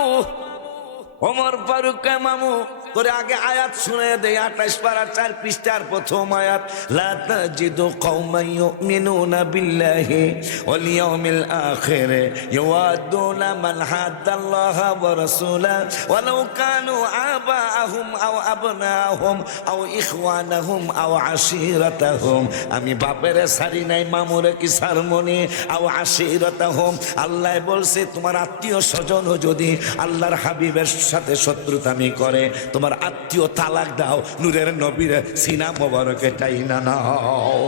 ওমর ফারুক কয় মামু তোরে আগে আয়াত শুনে দেই 28 পারা 4 পৃষ্ঠার প্রথম আয়াত লা তাজিদু কওমান ইউমিনুনা বিল্লাহি ওয়াল ইয়াউমিল আখির ইয়াওয়াদুনা মান হাদাল্লাহা ওয়া রাসূলা ওয়ালাউ কানু আবাআহুম আও আবনাহুম আও ইখওয়ানাহুম আও আশিরাতাহুম আমি বাপের সারি নাই মামুরে কি সারমনি আও আশিরাতাহুম আল্লাহ বলছে তোমার আত্মীয় স্বজন যদি আল্লাহর হাবিবের সাথে শত্রুতামি করে তোমার আত্মীয় তালাক দাও নূরের নবীর সিনা মোবারকে টাইনা নাও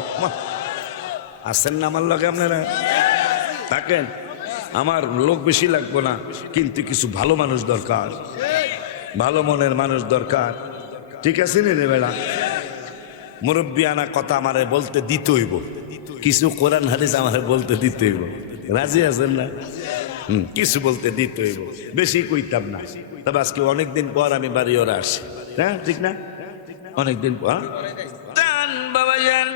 আসেন না আমার লগে আপনারা থাকেন আমার লোক বেশি লাগবো না কিন্তু কিছু ভালো মানুষ দরকার ভালো মনের মানুষ দরকার ঠিক আছে রে বেলা মুরব্বিয়ানা কথা আমারে বলতে দিতে হইব কিছু কোরআন হাদিস আমারে বলতে দিতে হইব রাজি আছেন না কিছু বলতে দিতে হইব বেশি কইতাম না তবে আজকে অনেকদিন পর আমি বাড়ি ওরা আসি হ্যাঁ ঠিক না অনেকদিন পর বাবা যান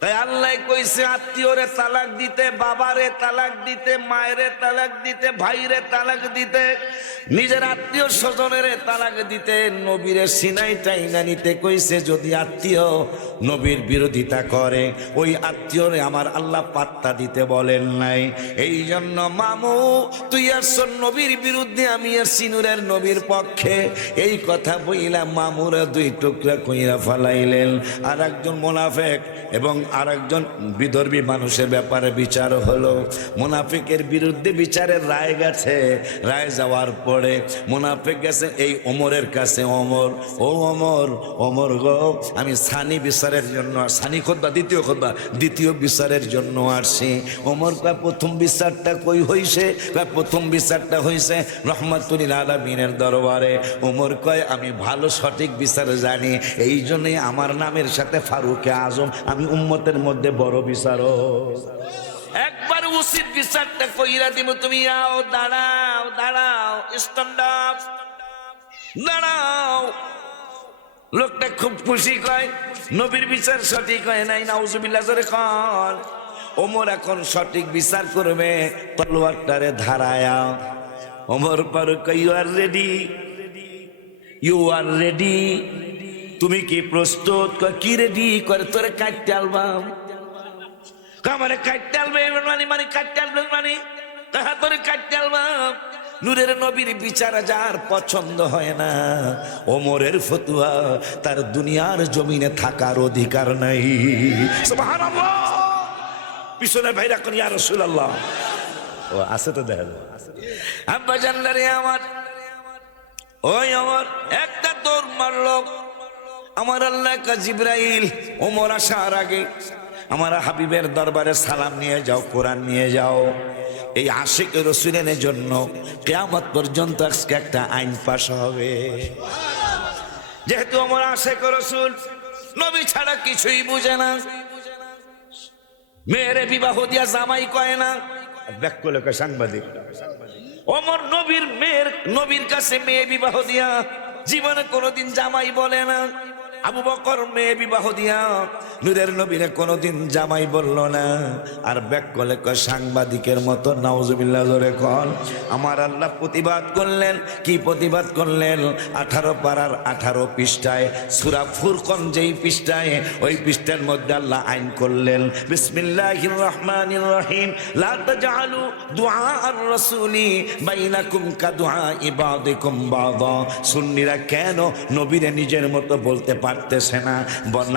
তাই আল্লাহ কইছে আত্মীয়রে তালাক দিতে বাবারে তালাক দিতে মায়েরে তালাক দিতে ভাইরে তালাক দিতে নিজের আত্মীয় স্বজনের তালাক দিতে নবীরে সিনাই টাইনা নিতে কইছে যদি আত্মীয় নবীর বিরোধিতা করে ওই আত্মীয়রে আমার আল্লাহ পাত্তা দিতে বলেন নাই এই জন্য মামু তুই আসছ নবীর বিরুদ্ধে আমি আসছি নূরের নবীর পক্ষে এই কথা বইলা মামুরা 2 টুকরা কইরা ফালাইলেন আর একজন মুনাফিক এবং আরেকজন বিধর্মী মানুষের ব্যাপারে বিচার হলো মুনাফিকের বিরুদ্ধে বিচারের রায় গেছে রায় যাওয়ার পরে মুনাফিক গেছে এই ওমরের কাছে ওমর ও ওমর ওমর গো আমি সানি বিচারের জন্য সানি খুতবা দ্বিতীয় বিচারের জন্য আসছি ওমর কয় প্রথম বিচারটা কই হইছে কয় প্রথম বিচারটা হইছে রহমাতুল আলামিনের দরবারে ওমর কয় আমি ভালো সঠিক বিচার জানি এই জন্যই আমার নামের সাথে ফারুকে আজম আমি উম্মতের মধ্যে বড় বিচারক একবার উচিত বিচারটা কইরা দিব তুমি আও দাঁড়াও দাঁড়াও স্ট্যান্ড আপ দাঁড়াও লোকটা খুব খুশি কয় নবীর বিচার সঠিক হয় নাই নাউজুবিল্লাহ জোরে কর ওমর এখন সঠিক বিচার করবে তলোয়ারটারে ধারায়া Omar Farooq you are ready তুমি কি প্রস্তুত কি রেডি করে তোরে কাটতে আলবাম কামারে কাটতে আলবে মানে কাটতে আলবে মানে তাহা তোরে কাটতে আলবাম নূরের নবীর বিচার যার পছন্দ হয় না ওমরের ফতুয়া তার দুনিয়ার জমিনে থাকার অধিকার নাই সুবহানাল্লাহ পিছনে ভাইরা কোন ইয়া রাসূলুল্লাহ ও আছে তো দেখা যায় আব্বা জানলারে আমার ওই আমার একটা দৌড় মারলো আমার আল্লাহ কা জিবরাইল ওমর আসার আগে আমার হাবিবের দরবারে সালাম নিয়ে যাও কোরআন নিয়ে যাও এই আশিক রাসূলের জন্য কিয়ামত পর্যন্ত আজকে একটা আইন পাশ হবে যেহেতু আমার আশিক রাসূল নবী ছাড়া কিছুই বুঝে না মেয়েরে বিবাহ দিয়া জামাই কয় না ব্যাককলে কয় সাংবাদিক ওমর নবীর কাছে মেয়ে বিবাহ দিয়া জীবনে কোনোদিন জামাই বলে না আবু বকর মেয়ে বিবাহ দিয়া নূরের নবীরে কোনোদিন জামাই বলল না আর ব্যাককলে কয় সাংবাদিকের মতো নাউজুবিল্লাহ জোরে কর আমার আল্লাহ প্রতিবাদ করলেন কি প্রতিবাদ করলেন 18 পারার 18 পৃষ্ঠায় সূরা ফুরকান যেই পৃষ্ঠায় ওই পৃষ্ঠার মধ্যে আল্লাহ আইন করলেন বিসমিল্লাহির রহমানির রহিম লা তাজআলু দুআ আর রাসূলি বাইনাকুম কাদুআ ইবাদিকুম বাদা সুন্নিরা কেন নবীরে নিজের মতো বলতে পারতেছে না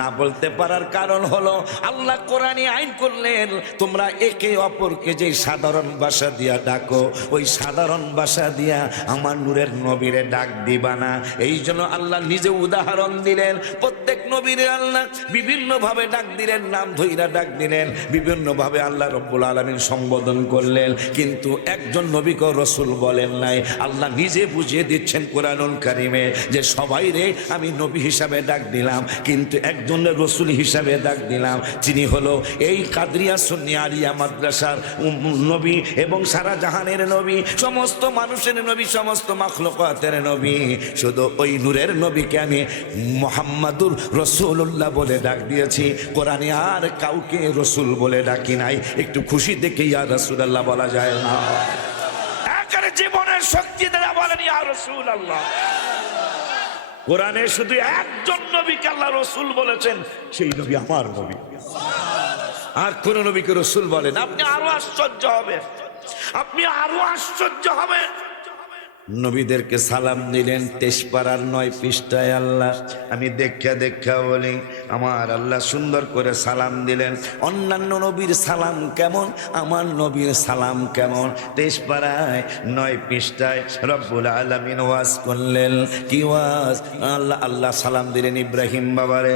না বলতে পারার কারণ হলো আল্লাহ কোরআনে আইন করলেন তোমরা একে অপরকে যে সাধারণ ভাষা দিয়া ডাকো ওই সাধারণ ভাষা দিয়া আমার নূরের নবীরে ডাক দিবা না এই জন্য আল্লাহ নিজে উদাহরণ দিলেন প্রত্যেক নবীরে আল্লাহ বিভিন্ন ভাবে ডাক দিলেন নাম ধইরা ডাক দিলেন বিভিন্ন ভাবে আল্লাহ রব্বুল আলামিন সম্বোধন করলেন কিন্তু একজন নবীকে রাসূল বলেন নাই আল্লাহ নিজে বুঝিয়ে দিচ্ছেন কোরআনুল কারীমে যে সবাই রে আমি নবী হিসাবে ডাক দিলাম কিন্তু একজনের রাসূল হিসাবে ডাক দিলাম যিনি হলো এই কাদরিয়া সুন্নি আলিয়া মাদ্রাসার নবী এবং সারা জাহানের নবী সমস্ত মানুষের নবী সমস্ত মাখলুকাতের নবী শুধু ওই নূরের নবীকে আমি মুহাম্মাদুর রাসূলুল্লাহ বলে ডাক দিয়েছি কোরআনে আর কাউকে রাসূল বলে ডাকি নাই একটু খুশি দেখে ইয়া রাসূলুল্লাহ বলা যায় না একের জীবনের শক্তি দ্বারা বলেন ইয়া রাসূলুল্লাহ কোরআনে শুধু একজন নবীকে আল্লাহ রসুল বলেছেন, সেই নবী আমার নবী। আর কোন নবীকে রসুল বলেন, আপনি আরো আশ্চর্য হবেন, আপনি আরো আশ্চর্য হবেন। নবীদেরকে সালাম দিলেন 23 পারার 9 পৃষ্ঠায়। আল্লাহ, আমি দেখা বলি, আমার আল্লাহ সুন্দর করে সালাম দিলেন। অন্যান্য নবীর সালাম কেমন, আমার নবীর সালাম কেমন? 23 পারায় 9 পৃষ্ঠায় রব্বুল আলামিন ওয়াজ করলেন। কি ওয়াজ? আল্লাহ সালাম দিলেন ইব্রাহিম বাবারে।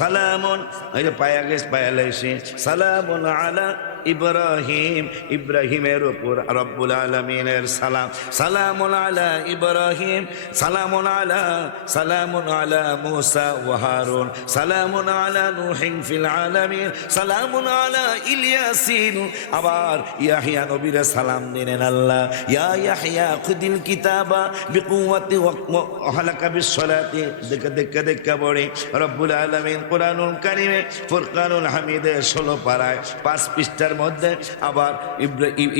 সালামুন, এই যে পায়ালাইছি, সালামুন আলা ইব্রাহিম, ইব্রাহিমের উপর রব্বুল আলামিনের সালাম। সালামুন আলা ইব্রাহিম, সালামুন আলা মুসা ওয়া হারুন, সালামুন আলা নূহিন ফিল আলামিন, সালামুন আলা ইলিয়াসিন। আবার ইয়াহইয়া নবীর সালাম দিলেন আল্লাহ, ইয়া ইয়াহইয়া খুদিল কিতাবা বিকুওয়াতি ওয়া হালাকা বিসসালাতি। দেখা পড়ে রব্বুল আলামিন কুরআনুল কারীমে ফুরকানুল হামিদে 16 পারায় 5 পৃষ্ঠার মধ্যে আবার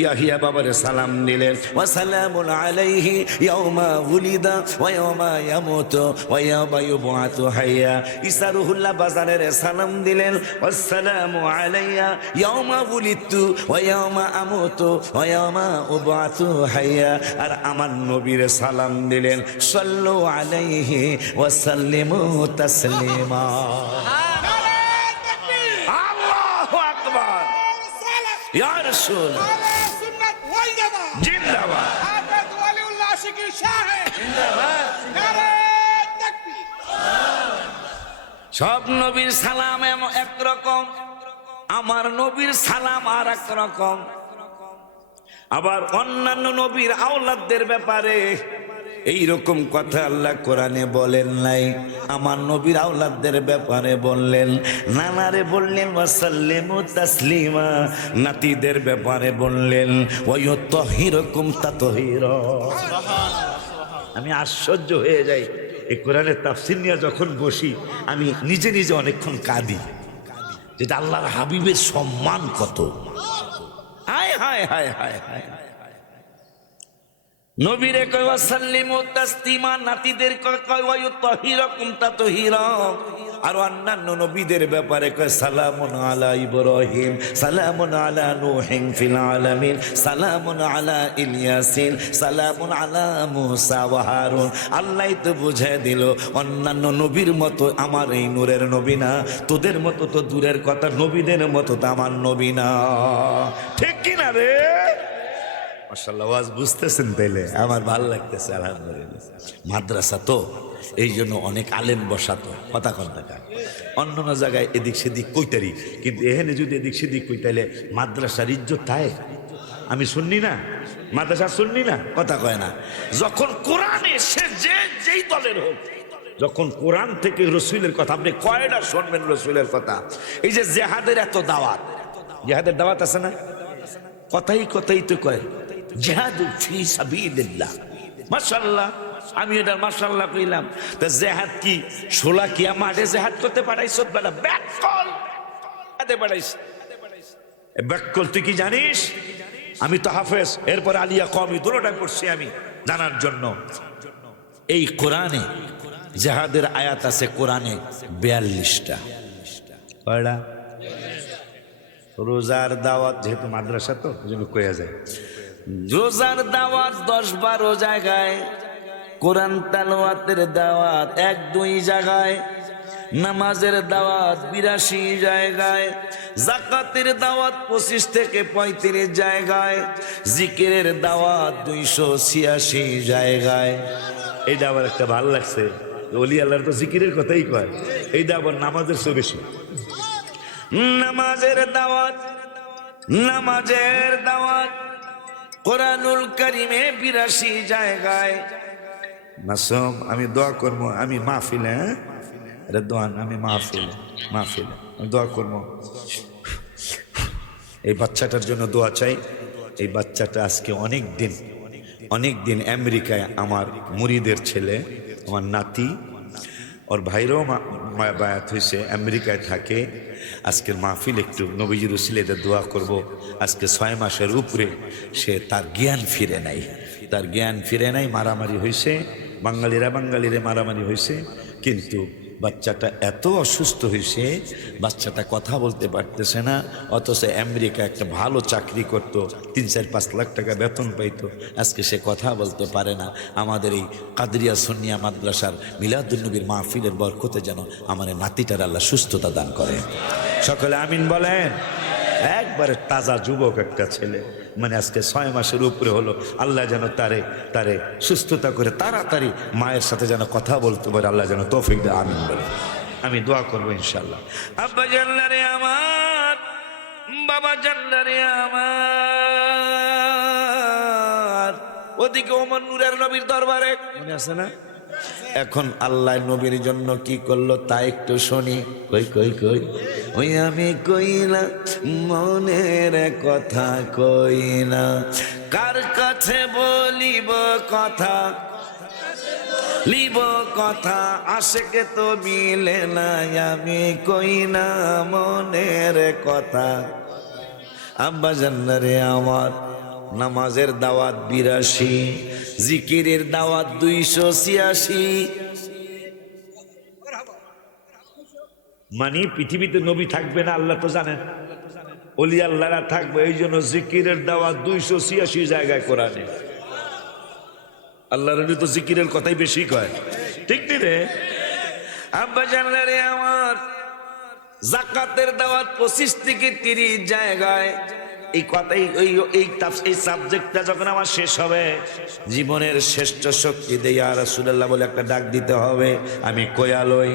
ইয়াহিয়া বাবারে সালাম দিলেন। ওয়া সালামুন আলাইহি ইয়াউমা উলিদা ওয়া ইয়াউমা ইয়ামুতু ওয়া ইয়াউমা ইউবআতু হাইয়া। ঈসা রুহুল্লাহ বাজারের সালাম দিলেন, ওয়াসসালামু আলাইয়া ইয়াউমা উলিদতু ওয়া ইয়াউমা আমুতু ওয়া ইয়াউমা উবআতু হাইয়া। আর আমার নবীর সালাম দিলেন, সাল্লু আলাইহি ওয়া সাল্লিমু তাসলিমা। ইয়া রাসূল জিন্দাবাদ, হাফেজ ওয়ালিউল্লাহ আশিকি শাহে জিন্দাবাদ। সব নবীর সালাম একরকম, আমার নবীর সালাম আর এক রকম। আবার অন্যান্য নবীর আওলাদদের ব্যাপারে এইরকম কথা আল্লাহ কোরআনে বলেন নাই, আমার নবীর আওলাদদের ব্যাপারে বললেন। নানারে বললেন ওয়াসাল্লিমু তাসলিমা, নাতিদের ব্যাপারে বললেন ওয়ায়ুতাহিরুকুম তাতহীরা। আমি আশ্চর্য হয়ে যাই, এই কোরআনের তাফসীর নিয়ে যখন বসি আমি নিজে নিজে অনেকক্ষণ কাঁদি, যেটা আল্লাহর হাবিবের সম্মান কত। হায় হায় হায় হায় হায়। নবীরে কয় ওয়াসাল্লিমু তাসলিমা, নাতিদের কয় ওয়ায়ুতাহিরুকুম তাতহীরা। আর অন্যান্য নবীদের ব্যাপারে কয় সালামুন আলা ইব্রাহিম, সালামুন আলা নূহিন ফিল আলামিন, সালামুন আলা ইলিয়াসিন, সালামুন আলা মুসা ওয়া হারুন। আল্লাহ তো বুঝিয়ে দিল, অন্যান্য নবীর মতো আমার এই নূরের নবী না, তোদের মতো তো দূরের কথা, নবীদের মতো তো আমার নবী না। ঠিক কিনা রে? মাশাআল্লাহ, ওয়াজ বুঝতেছেন? তাইলে আমার ভালো লাগতেছে আলহামদুলিল্লাহ। মাদ্রাসা তো এই জন্য অনেক আলেম বসাতো, কথা কথা অন্য জায়গায় এদিক সেদিক কইতারি, কিন্তু এখানে যদি এদিক সেদিক কইতাইলে মাদ্রাসার ইজ্জত থাকে। আমি শুননি না, মাদ্রাসা শুননি না, কথা কয় না। যখন কোরআনে সে যেই দলের হোক, যখন কোরআন থেকে রসুলের কথা, আপনি কয়টা শুনবেন রসুলের কথা? এই যে জেহাদের এত দাওয়াত, জেহাদের দাওয়াত আছে না? কথাই তো কয় জিহাদ ফি সাবিলিল্লাহ। মাশাআল্লাহ, আমি এটা মাশাআল্লাহ কইলাম। তা জিহাদ কি শোলাকিয়া মাঠে জিহাদ করতে পাঠাইছো? বেটা ব্যাককল আদে পাঠাইছ। ব্যাককল তুই কি জানিস? আমি তো হাফেজ, এরপর আলিয়া কওমি দুটোটা পড়ছি আমি জানার জন্য। এই কোরআনে জিহাদের আয়াত আছে কোরআনে 42টা। কয়টা? রোজার দাওয়াত, যেহেতু মাদ্রাসা তো ওই জন্য কয়া যায়, রোজার দাওয়াত 10-12 জায়গায়, কোরআন তেলাওয়াতের দাওয়াত 1-2 জায়গায়, নামাজের দাওয়াত 82 জায়গায়, যাকাতের দাওয়াত 25 থেকে 35 জায়গায়, জিকিরের দাওয়াত 286 জায়গায়। এইটা আবার একটা ভালো লাগছে, ওলি আল্লাহর তো জিকিরের কথাই কয়, এইটা আবার নামাজের চেয়ে বেশি। নামাজের দাওয়াত কোরআনুল কারীমে 82 জায়গায়। মাসুম, আমি দোয়া করবো, আমি মাহফিলে, আরে দোয়া না, আমি মাহফিলে দোয়া করবো। এই বাচ্চাটার জন্য দোয়া চাই। এই বাচ্চাটা আজকে অনেক দিন আমেরিকায়, আমার মুরিদের ছেলে, আমার নাতি, ওর ভাইরাও বায়াত হয়েছে, আমেরিকায় থাকে। আজকের মাহফিল একটু নবীজির উসিলাতে দোয়া করব। আজকে 6 মাসের উপরে সে তার জ্ঞান ফিরে নাই, মারামারি হয়েছে, বাঙালিরা বাঙালিরে মারামারি হয়েছে, কিন্তু বাচ্চাটা এত অসুস্থ হয়েছে, বাচ্চাটা কথা বলতে পারতেছে না, অথচ আমেরিকা একটা ভালো চাকরি করত, 3-4-5 লাখ টাকা বেতন পাইতো, আজকে সে কথা বলতে পারে না। আমাদের এই কাদরিয়া সুন্নিয়া মাদ্রাসার মিলাদুন্নবীর মাহফিলের বরকতে যেন আমার নাতিটার আল্লাহ সুস্থতা দান করে। সকলে আমিন বলেন। একবারে তাজা যুবক একটা ছেলে, মানে আজকে 6 মাসের উপরে হলো, আল্লাহ যেন তারে সুস্থতা করে তাড়াতাড়ি মায়ের সাথে যেন কথা বলতে পারে, আল্লাহ যেন তৌফিক দেয়। আমিন বলে আমি দোয়া করবো ইনশাল্লাহ। আব্বা জানলারে আমার, বাবা জানলারে আমার, ওদিকে ওমর নূরের নবীর দরবারে মনে আছে না? এখন আল্লাহ নবীর জন্য কি করলো তা একটু শুনি। কই কই কই ওই আমি কইলা মনের কথা কইলা, কার কাছে বলিব কথা, লিব কথা, আশেকে তো মিলে না, আমি কইনা মনের কথা। আব্বা জান্নারে আমার, নামাজের দাওয়াত 82, জিকিরের দাওয়াত 286। মানে পৃথিবীতে নবী থাকবে না আল্লাহ তো জানেন, ওলি আল্লাহরা থাকবে, এই জন্য জিকিরের দাওয়াত 286 জায়গায় কোরআনে। আল্লাহর নবী তো জিকিরের কথাই বেশি কয়, ঠিক নি রে? আব্বা জানলারে আমার, যাকাতের দাওয়াত 25 থেকে 30 জায়গায়। এই কথাই এই সাবজেক্টটা যখন আমার শেষ হবে, জীবনের শ্রেষ্ঠ শক্তি দিয়ে ইয়া রাসূলুল্লাহ বলে একটা ডাক দিতে হবে। আমি কয়ালই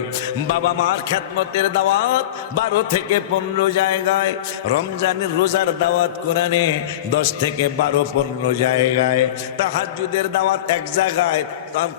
বাবা মার খেদমতের দাওয়াত 12 থেকে 15 জায়গায়, রমজানের রোজার দাওয়াত কোরআনে 10 থেকে 12-15 জায়গায়, তাহাজ্জুদের দাওয়াত এক জায়গায়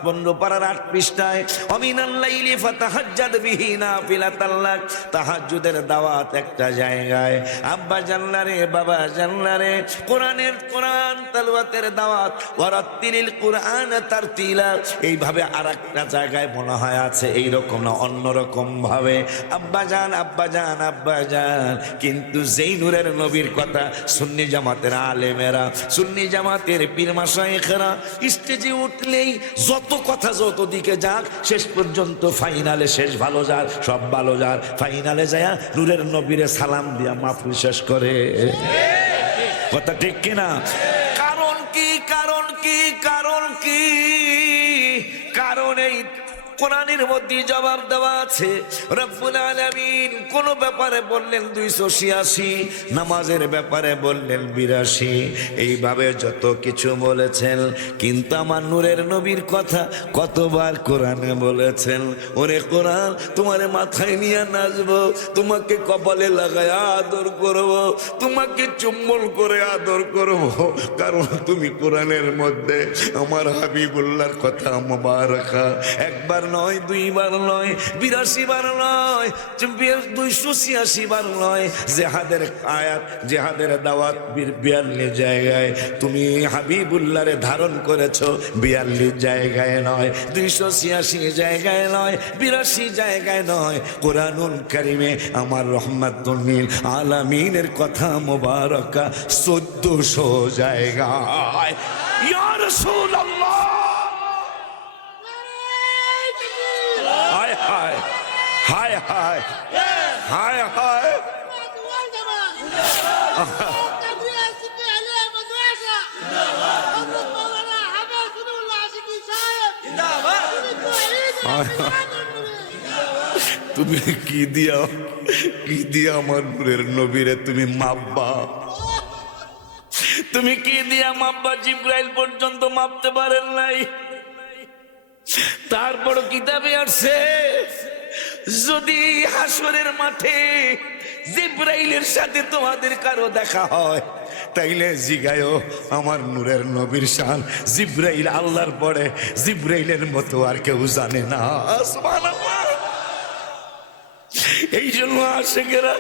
15 পারার 8 পৃষ্ঠায়, অমিনাল লাইলি ফাতাহাজ্জাদ বিহি নাফিলাতাল লাক, তাহাজ্জুদের দাওয়াত একটা জায়গায়। আব্বা জানলারে, বাবা জানলারে, কোরআন তেলাওয়াতের দাওয়াত, ওয়ারাত্তিলিল কুরআন তারতিলা, এইভাবে আরেকটা জায়গায় মনে হয় আছে এইরকম না অন্যরকম ভাবে। আব্বা জান আব্বা জান আব্বা জান, কিন্তু যেই নূরের নবীর কথা সুন্নি জামাতের আলেমেরা, সুন্নি জামাতের পীর মাশায়েখরা স্টেজে উঠলেই যত কথা যত দিকে যাক, শেষ পর্যন্ত ফাইনালে শেষ ভালো যার, সব ভালো যার, ফাইনালে যায় নূরের নবীরে সালাম দিয়া মাহফিল শেষ করে। কথা ঠিক কিনা? কারণ কি? কারণ কি? কারণ কি? কারণ এই কোরআনের মধ্যে জবাব দেওয়া আছে। রব্বুল আলামিন কোন ব্যাপারে বললেন 286, নামাজের ব্যাপারে বললেন 82, এইভাবে যত কিছু বলেছেন, কিন্তু আমার নূরের নবীর কথা কতবার কোরআনে বলেছেন। ওরে কোরআন, তোমারে মাথায় নিয়ে নাচবো, তোমাকে কপালে লাগায় আদর করব, তোমাকে চুম্বন করে আদর করব, কারণ তুমি কোরআনের মধ্যে আমার হাবিবুল্লাহর কথা মুবারাকা একবার নয়, 2 বার নয়, 82 বার নয়, 286 বার নয়, জেহাদের আয়াত, জেহাদের দাওয়াত 42 জায়গায়। তুমি হাবিবুল্লাহরে ধারণ করেছো 42 জায়গায় নয়, 286 জায়গায় নয়, 82 জায়গায় নয়, কোরআনুল কারিমে আমার রহমাতুল লিল আলামিনের কথা মুবারাকা 1400 জায়গায়। ইয়া রাসূলুল্লাহ, হায় হায় হায় হায় হায় হায়। তুমি কি দিয়া আমার নূরের নবীরে তুমি মাপবা? তুমি কি দিয়া মাপবা? জিব্রাইল পর্যন্ত মাপতে পারেন নাই। তারপর কিতাবে আসছে, যদি হাসরের মাঠে জিব্রাইলের সাথে তোমাদের কারো দেখা হয়, তাইলে জিগায়ও আমার নূরের নবীর শান জিব্রাইল আল্লাহর পরে জিব্রাইলের মতো আর কেউ জানে না। সুবহানাল্লাহ। এই জন্য আশিকেরা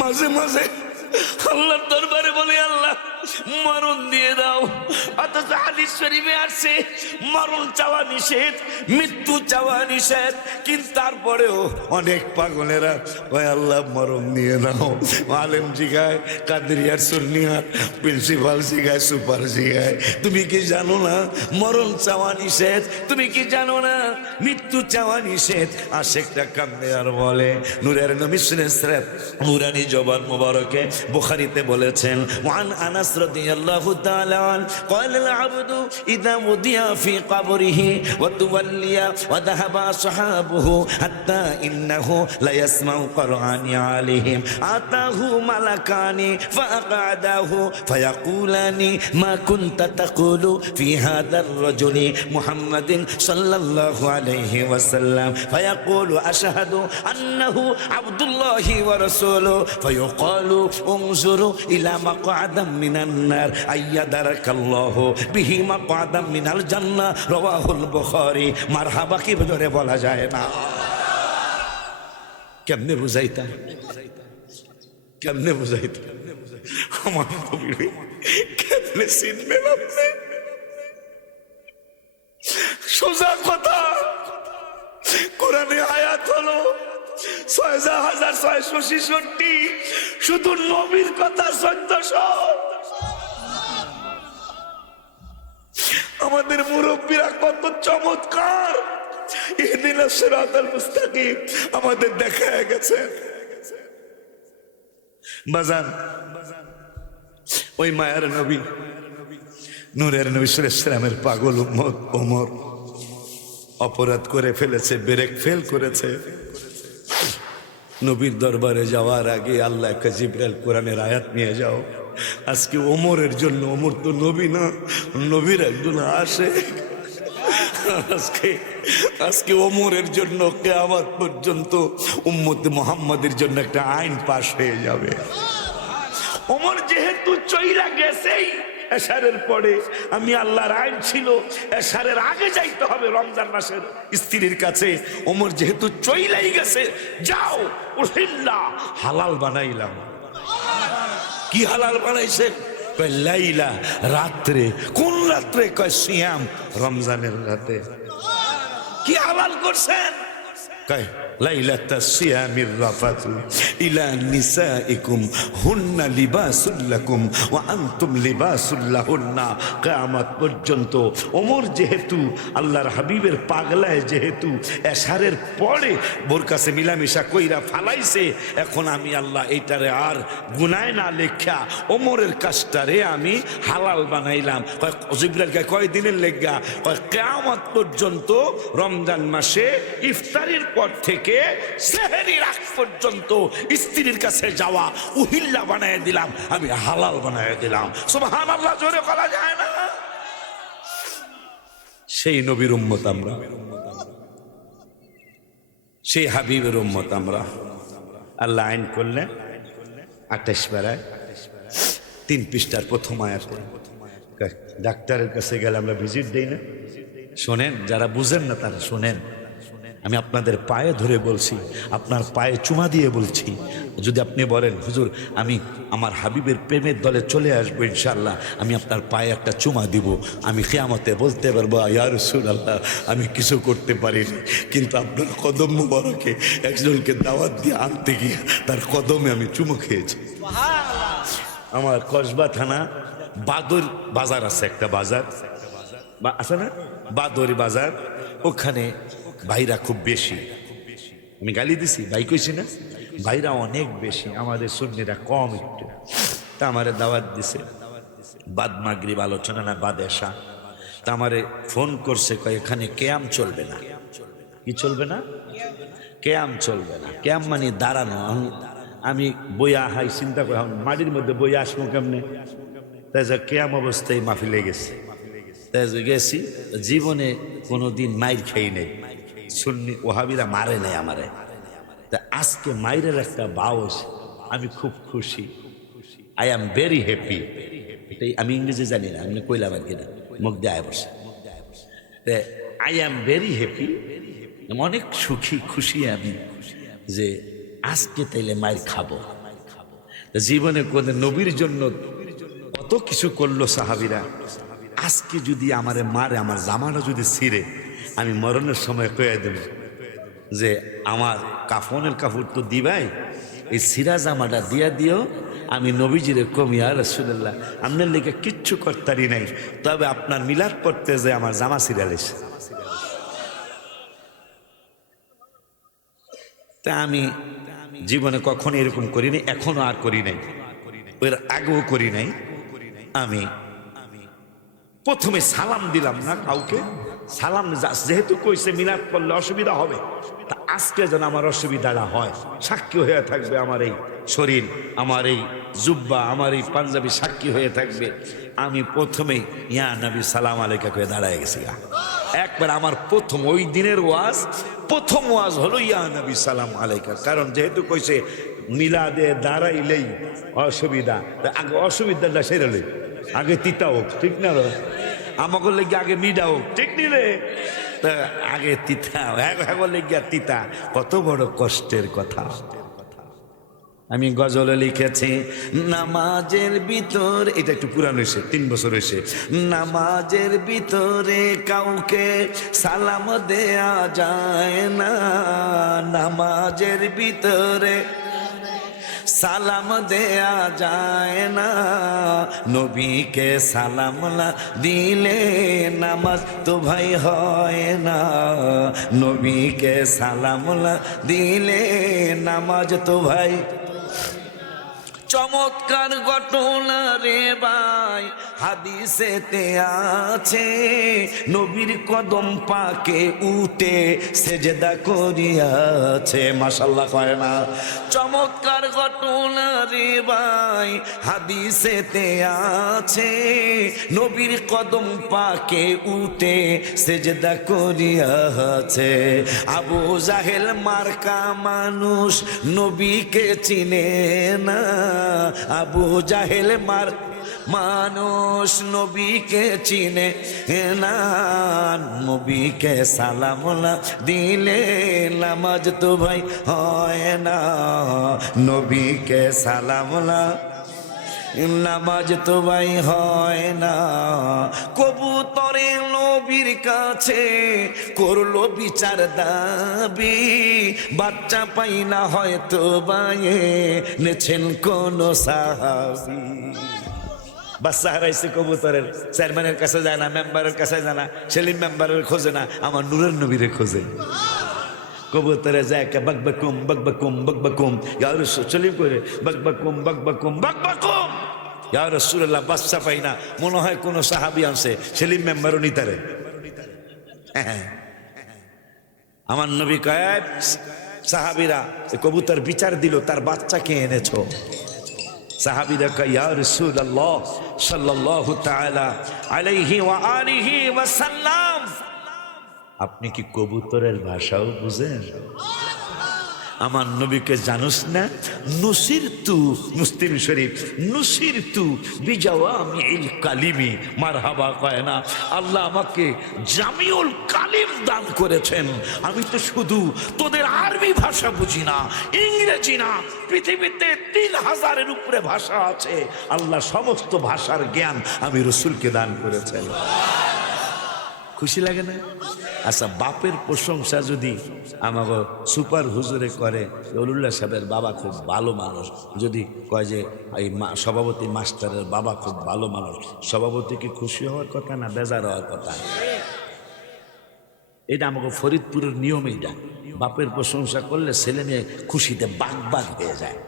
মাঝে মাঝে আল্লাহর দরবারে বলে, আল্লাহ মরণ দিয়ে দাও। অথচ হাদিস শরীফে আসছে মরণ চাওয়া নিষেধ, মৃত্যু চাওয়া নিষেধ, কিন্তু তারপরেও অনেক পাগলেরা ওই আল্লাহ মরণ দিয়ে দাও। আলেম জিগায়, কাদেরিয়ার সুন্নিয়ার প্রিন্সিপাল জিগায়, সুপার জিগায়, তুমি কি জানো না মরণ চাওয়া নিষেধ? তুমি কি জানো না মৃত্যু চাওয়া নিষেধ? আশেকটা কান্দে আর বলে, নূরের নবী সাল্লাল্লাহু নুরানি জবান মুবারকে বুখারীতে বলেছেন, ওয়ান আনাস রাদিয়াল্লাহু তাআলা আন قال العبد اذا وضع في قبره وتولي وذهب اصحابه حتى انه لا يسمع قرآن عليهم اتاه ملكان فاقعداه فيقولان ما كنت تقول في هذا الرجل محمد صلى الله عليه وسلم فيقول اشهد انه عبد الله ورسوله فيقال انظروا الى مقعد من النار ايدرك الله به مقعد من الجنه رواه البخاري। মারহাবা কি বলে বলা যায় না? কেমনে বুঝাইতা, কেমনে বুঝাইতা আমার নবী, কেমনে চিনবেন আপনি? সোজা কথা, কোরআনে আয়াত হলো ৬৬৬৬, শুধু নবীর কথা ১৪০০। আমাদের মুরব্বীরা কত চমৎকার ইহদিনাস সিরাতাল মুস্তাকিম আমাদের দেখায় গেছে। বাজান, ওই মায়ের নবী নূরের নবী সাল্লাল্লাহু আলাইহি ওয়াসাল্লামের পাগল উম্মত ওমর অপরাধ করে ফেলেছে, ব্রেক ফেল করেছে। নবীর দরবারে যাওয়ার আগে আল্লাহ জিবরাইল কোরআনের আয়াত নিয়ে যাও। আজকে ওমরের জন্য, ওমর তো নবী না, নবীর একজন আসে, আজকে ওমরের জন্য কিয়ামত পর্যন্ত উম্মতে মুহাম্মাদের জন্য একটা আইন পাশ হয়ে যাবে। ওমর যেহেতু চইলা গেছেই এশারের পরে, আমি আল্লাহর আইন ছিল এশারের আগে যাইতে হবে রমজান মাসের স্ত্রীর কাছে। ওমর যেহেতু চইলাই গেছে, যাও উহিল্লা, হালাল বানাইলাম। কি হালাল বানাইছে? কয় লাইলা, রাত্রে। কোন রাত্রে? কয় সিয়াম, রমজানের রাতে। কি হালাল করছেন? কয় লাইলাতা সিয়ামির রাফাতু ইলা নিসাইকুম হুন্না লিবাসুল লাকুম ওয়া আনতুম লিবাসুল লাহুন্না। কিয়ামত পর্যন্ত ওমর যেহেতু আল্লাহর হাবিবের পাগলায়, যেহেতু এশারের পরে বোর কাছে মিলামিশা কইরা ফালাইছে, এখন আমি আল্লাহ এইটারে আর গুনায় না লেখা ওমরের কাজটারে আমি হালাল বানাইলাম। কয় জিবরাইল কয় দিনের লেগা? কয় কিয়ামত পর্যন্ত রমজান মাসে ইফতারির পর থেকে সেহরির আগ পর্যন্ত স্ত্রীর কাছে যাওয়া উহিল্লা বানায় দিলাম, আমি হালাল বানায় দিলাম। সুবহানাল্লাহ, জোরে বলা যায় না? সেই নবীর উম্মত আমরা, সেই হাবিবের উম্মত আমরা। আল্লাহ আইন করলেন ২৮ পারায় ৩ পৃষ্ঠার প্রথম আয়াত। ডাক্তারের কাছে গেলে আমরা ভিজিট দেই না? শোনেন, যারা বুঝেন না তারা শোনেন, আমি আপনাদের পায়ে ধরে বলছি, আপনার পায়ে চুমা দিয়ে বলছি, যদি আপনি বলেন হুজুর আমি আমার হাবিবের প্রেমের দলে চলে আসবো ইনশাআল্লাহ, আমি আপনার পায়ে একটা চুমা দিব, আমি কিয়ামতে বলতে পারবো ইয়া রাসূলুল্লাহ আমি কিছু করতে পারিনি, কিন্তু আপনার কদম মুবারকে একজনকে দাওয়াত দিয়ে আনতে গিয়ে তার কদমে আমি চুমু খেয়েছি। আমার কসবা থানা বাদর বাজার আছে, একটা বাজার আছে না, বাদরি বাজার, ওখানে ভাইরা খুব বেশি। আমি গালি দিছি? ভাই কইছি না? ভাইরা অনেক বেশি, আমাদের সুন্নিরা কম একটু। তা আমারে দাওয়াত দিছে, বাদ মাগরিব আলোচনা না বাদ এশা। তা আমারে ফোন করছে, কয় এখানে কেয়াম চলবে না। কি চলবে না? কেয়াম চলবে না। কেয়াম মানে দাঁড়ানো। আমি বইয়া হাই চিন্তা করি, মাটির মধ্যে বইয়া আসবো কেমনে? তাই যে কেয়াম অবস্থায় মাহফিলে গেছি, তাই গেছি, জীবনে কোনোদিন মাইর খাই নেই, সুন্নি ওহাবিরা মারে নাই আমারে। তা আজকে মাইরের একটা বাউস, আমি খুব খুশি। I am very happy. এটাই আমি ইংরেজি জানি না, আমি কইলাম আর কি না, মুখ দিয়ে আয় বসে। আই এম ভেরি হ্যাপি, অনেক সুখী খুশি আমি যে আজকে তাইলে মায়ের খাবো। জীবনে কোন নবীর জন্য কত কত কিছু করলো সাহাবীরা। আজকে যদি আমারে মারে, আমার জামাটা যদি ছিঁড়ে, আমি মরণের সময় কয়ে দেব যে আমার কাফনের কাপড় তো দিবাই, এই ছিঁড়া জামাটা দিয়া দিও। আমি নবীজিরে কমি, ইয়া রাসূলুল্লাহ আপনার লেগে কিচ্ছু করতারি নাই, তবে আপনার মিলাদ পড়তে যে আমার জামা ছিঁড়া লেছে। তা আমি জীবনে কখনো এরকম করি নাই, এখনো আর করি নাই, এর আগেও করি নাই। আমি প্রথমে সালাম দিলাম না কাউকে, সালাম যেহেতু কইছে মিলাদ পড়লে অসুবিধা হবে, তা আজকে যেন আমার অসুবিধাটা হয়, সাক্ষী হয়ে থাকবে আমার এই শরীর, আমার এই জুব্বা, আমার এই পাঞ্জাবি সাক্ষী হয়ে থাকবে। আমি প্রথমেই ইয়া নবী সালাম আলাইকা করে দাঁড়ায় গেছি। একবার আমার প্রথম ওই দিনের ওয়াজ, প্রথম ওয়াজ হলো ইয়া নবী সালাম আলাইকা। কারণ যেহেতু কইছে মিলাদে দাঁড়াইলেই অসুবিধা, আগে অসুবিধাটা সেরে আগে তিতা হোক, ঠিক না? আমাকে লেগে আগে মিডা হোক, ঠিক নিলে তা আগে তিতা, এখন লেগে তিতা, কত বড় কষ্টের কথা। আমি গজলে লিখেছি, নামাজের ভিতর, এটা একটু পুরানো হয়েছে, 3 বছর হয়েছে। নামাজের ভিতরে কাউকে সালাম দেয়া যায় না, নামাজের ভিতরে সালাম দেয়া যায় না, নবীকে সালাম না দিলে নামাজ তো ভাই হয় না, নবীকে সালাম না দিলে নামাজ তো ভাই। চমৎকার ঘটনা রে ভাই, হাদিসেতে আছে, নবীর কদম পাকে উঠে সেজদা করিয়াছে। মাশাআল্লাহ কয় না? চমৎকার ঘটনা রে ভাই, হাদিসেতে আছে, নবীর কদম পাকে উঠে সেজদা করিয়াছে। আবু জাহেল মার্কা মানুষ নবীকে চিনে না, আবু জাহেল মার মানুষ নবীকে চিনে না, নবীকে সালাম না দিলে নামাজ তো ভাই হয় না, নবীকে সালাম না নামাজ তো ভাই হয় না। কবুতরে নবীর কাছে করলো বিচার দাবি, বাচ্চা পাই না হয়তো বাইয়ে নেছেন কোন সাহাবী। বাচ্চা হারাইছে কবুতরের, চেয়ারম্যানের কাছে যায় না, মেম্বারের কাছে যায় না, সেলিম মেম্বারের খোঁজে না, আমার নূরের নবীরে খোঁজে। কবুতরে যায় বকবকুম বকবকুম বকবকুম, ইয়া রাসূল সলিম করে বকবকুম বকবকুম বকবকুম, ইয়া রাসূলুল্লাহ বাচ্চা পাই না, মনে হয় কোন সাহাবী আনছে, সেলিম মেম্বারও নিতারে। আমার নবী কয়, সাহাবীরা কবুতর বিচার দিল, তার বাচ্চাকে এনেছো। সাহাবীরা কয়, ইয়া রাসূলুল্লাহ সাল্লাল্লাহু তাআলা আলাইহি ওয়া আলিহি ওয়া সাল্লাম, আপনি কি কবুতরের ভাষাও বুঝেন? আমার নবীকে জানোস না? নুসির তু, মুসলিম শরীফ, নুসির তু বিজাওয়ামিল কালিমি, মারহাবা কয় না? আল্লাহ আমাকে জামিউল কালিম দান করেছেন। আমি তো শুধু তোদের আরবি ভাষা বুঝি না, ইংরেজি না, পৃথিবীতে 3000-এর উপরে ভাষা আছে, আল্লাহ সমস্ত ভাষার জ্ঞান আমি রসুলকে দান করেছেন। খুশি লাগে না? আচ্ছা, বাপের প্রশংসা যদি আমাকে সুপার হুজুরে করে, রুল্লাহ সাহেবের বাবা খুব ভালো মানুষ, যদি কয় যে এই সভাপতি মাস্টারের বাবা খুব ভালো মানুষ, সভাপতি কি খুশি হওয়ার কথা না বেজার হওয়ার কথা? এটা আমাকে ফরিদপুরের নিয়ম। এইটা বাপের প্রশংসা করলে ছেলে মেয়ে খুশিতে বাগ বাগ হয়ে যায়,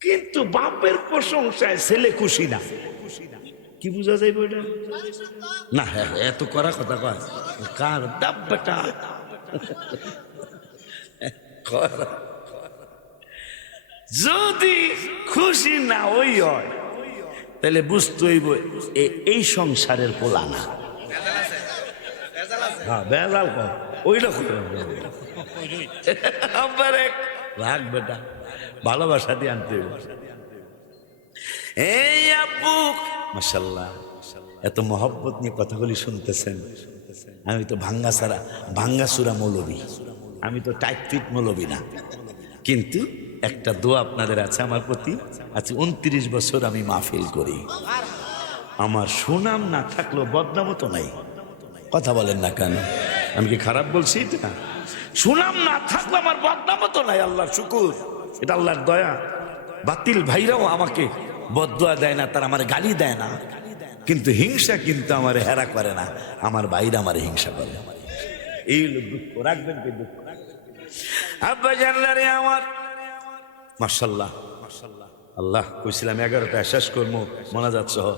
কিন্তু বাপের প্রশংসায় ছেলে খুশি না। কি বুঝা যাইব এটা? না এত করা কথা কয় কার ডাব্বাটা যদি খুশি না ওই হয়, তাহলে বুঝতে হইব এই সংসারের পোলা না। হ্যাঁ বেজাল কর, ওইটা রাখ বেটা, ভালোবাসা দিয়ে আনতে হইব। এই আব্বু মাশাআল্লাহ এত মহব্বত নিয়ে কথাগুলি শুনতেছেন। আমি তো ভাঙ্গাচুরা মৌলবী, আমি তো টাইট ফিট মৌলবী না, কিন্তু একটা দোয়া আপনাদের আছে আমার প্রতি। আচ্ছা 29 বছর আমি মাহফিল করি, আমার সুনাম না থাকলেও বদনামও তো নাই। কথা বলেন না কেন? আমি কি খারাপ বলছি? এটা সুনাম না থাকলে আমার বদনামও তো নাই। আল্লাহর শুকুর, এটা আল্লাহর দয়া। বাতিল ভাইরাও আমাকে বদদোয়া দেয় না, তারা আমার গালি দেয় না, কিন্তু হিংসা কিন্তু আমার হেরা করে না। আমার ভাইরা আমার হিংসা করে। এই দুঃখ রাখবেন কি? দুঃখ আব্বা জানলারে আমার মাশাআল্লাহ মাশাআল্লাহ। আল্লাহ কইছিলাম 11টা শেষ করবো, মোনাজাত সহ।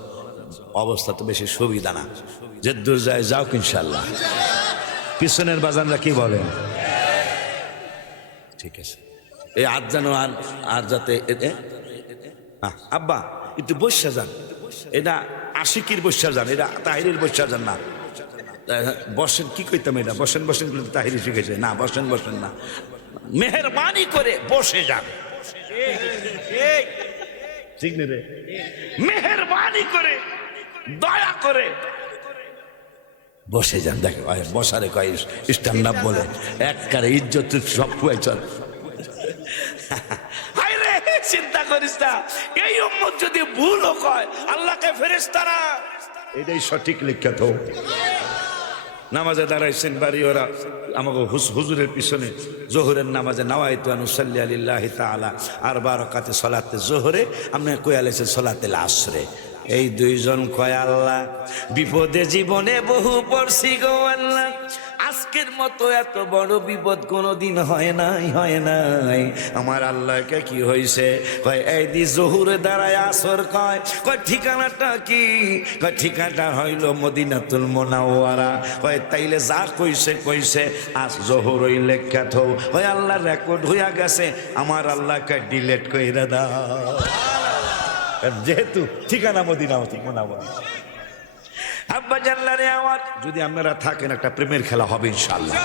অবস্থা তো বেশি সুবিধা না, যে দূর যায় যাও ইনশাআল্লাহ। পিছনের বাজানরা কি বলেন? ঠিক আছে, এই আজ যেন আর যাতে আব্বা একটু বসা যান, এটা আশিকির বসা যান, এটা তাহিরের বসা যান না। বসেন কি কইতাম, এটা বসেন বসেন বলে তাহিরি শিখেছে না। বসেন বসেন না, মেহরবানি করে বসে যান। ঠিক নেই রে? মেহরবানি করে দয়া করে বসে যান। দেখো বসারে কয় স্ট্যান্ড আপ বলে, একবারে ইজ্জত সব খুয়াই চল। চিন্তা করিস না, এই উম্মত যদি ভুলও কয় আল্লাহকে ফেরেশতারা এটাই সঠিক লিখা। তো নামাজে দাঁড়াইছেন বাড়ি ওরা আমাকে হুজুরের পিছনে জোহরের নামাজে নাওয়াইতু আন উসাল্লি লিল্লাহি তাআলা আরবা রাকাতে সালাতে জোহরে, আপনি কই আলাইছেন সালাতুল আসরে। এই দুইজন কয় আল্লাহ বিপদে জীবনে বহু পড়ছি গো আল্লাহ, আজকের মতো এত বড় বিপদ কোনোদিন হয় নাই হয় নাই। আমার আল্লাহকে কি হয়েছে? কয় এই দি জহুরে দাঁড়ায় আসর। কয় ঠিকানাটা কি? কয় ঠিকানাটা হইল মদিনাতুল মুনাওয়ারা। কয় তাইলে যা কইছে কইছে, আজ জহুর ওই লেখা থো। কয় আল্লাহ রেকর্ড হইয়া গেছে, আমার আল্লাহকে ডিলেট কইরা দাও, যেহেতু ঠিকানা মদিনা মুনাওয়ারা। আব্বা জানলারে আমার, যদি আপনারা থাকেন একটা প্রেমের খেলা হবে ইনশাআল্লাহ।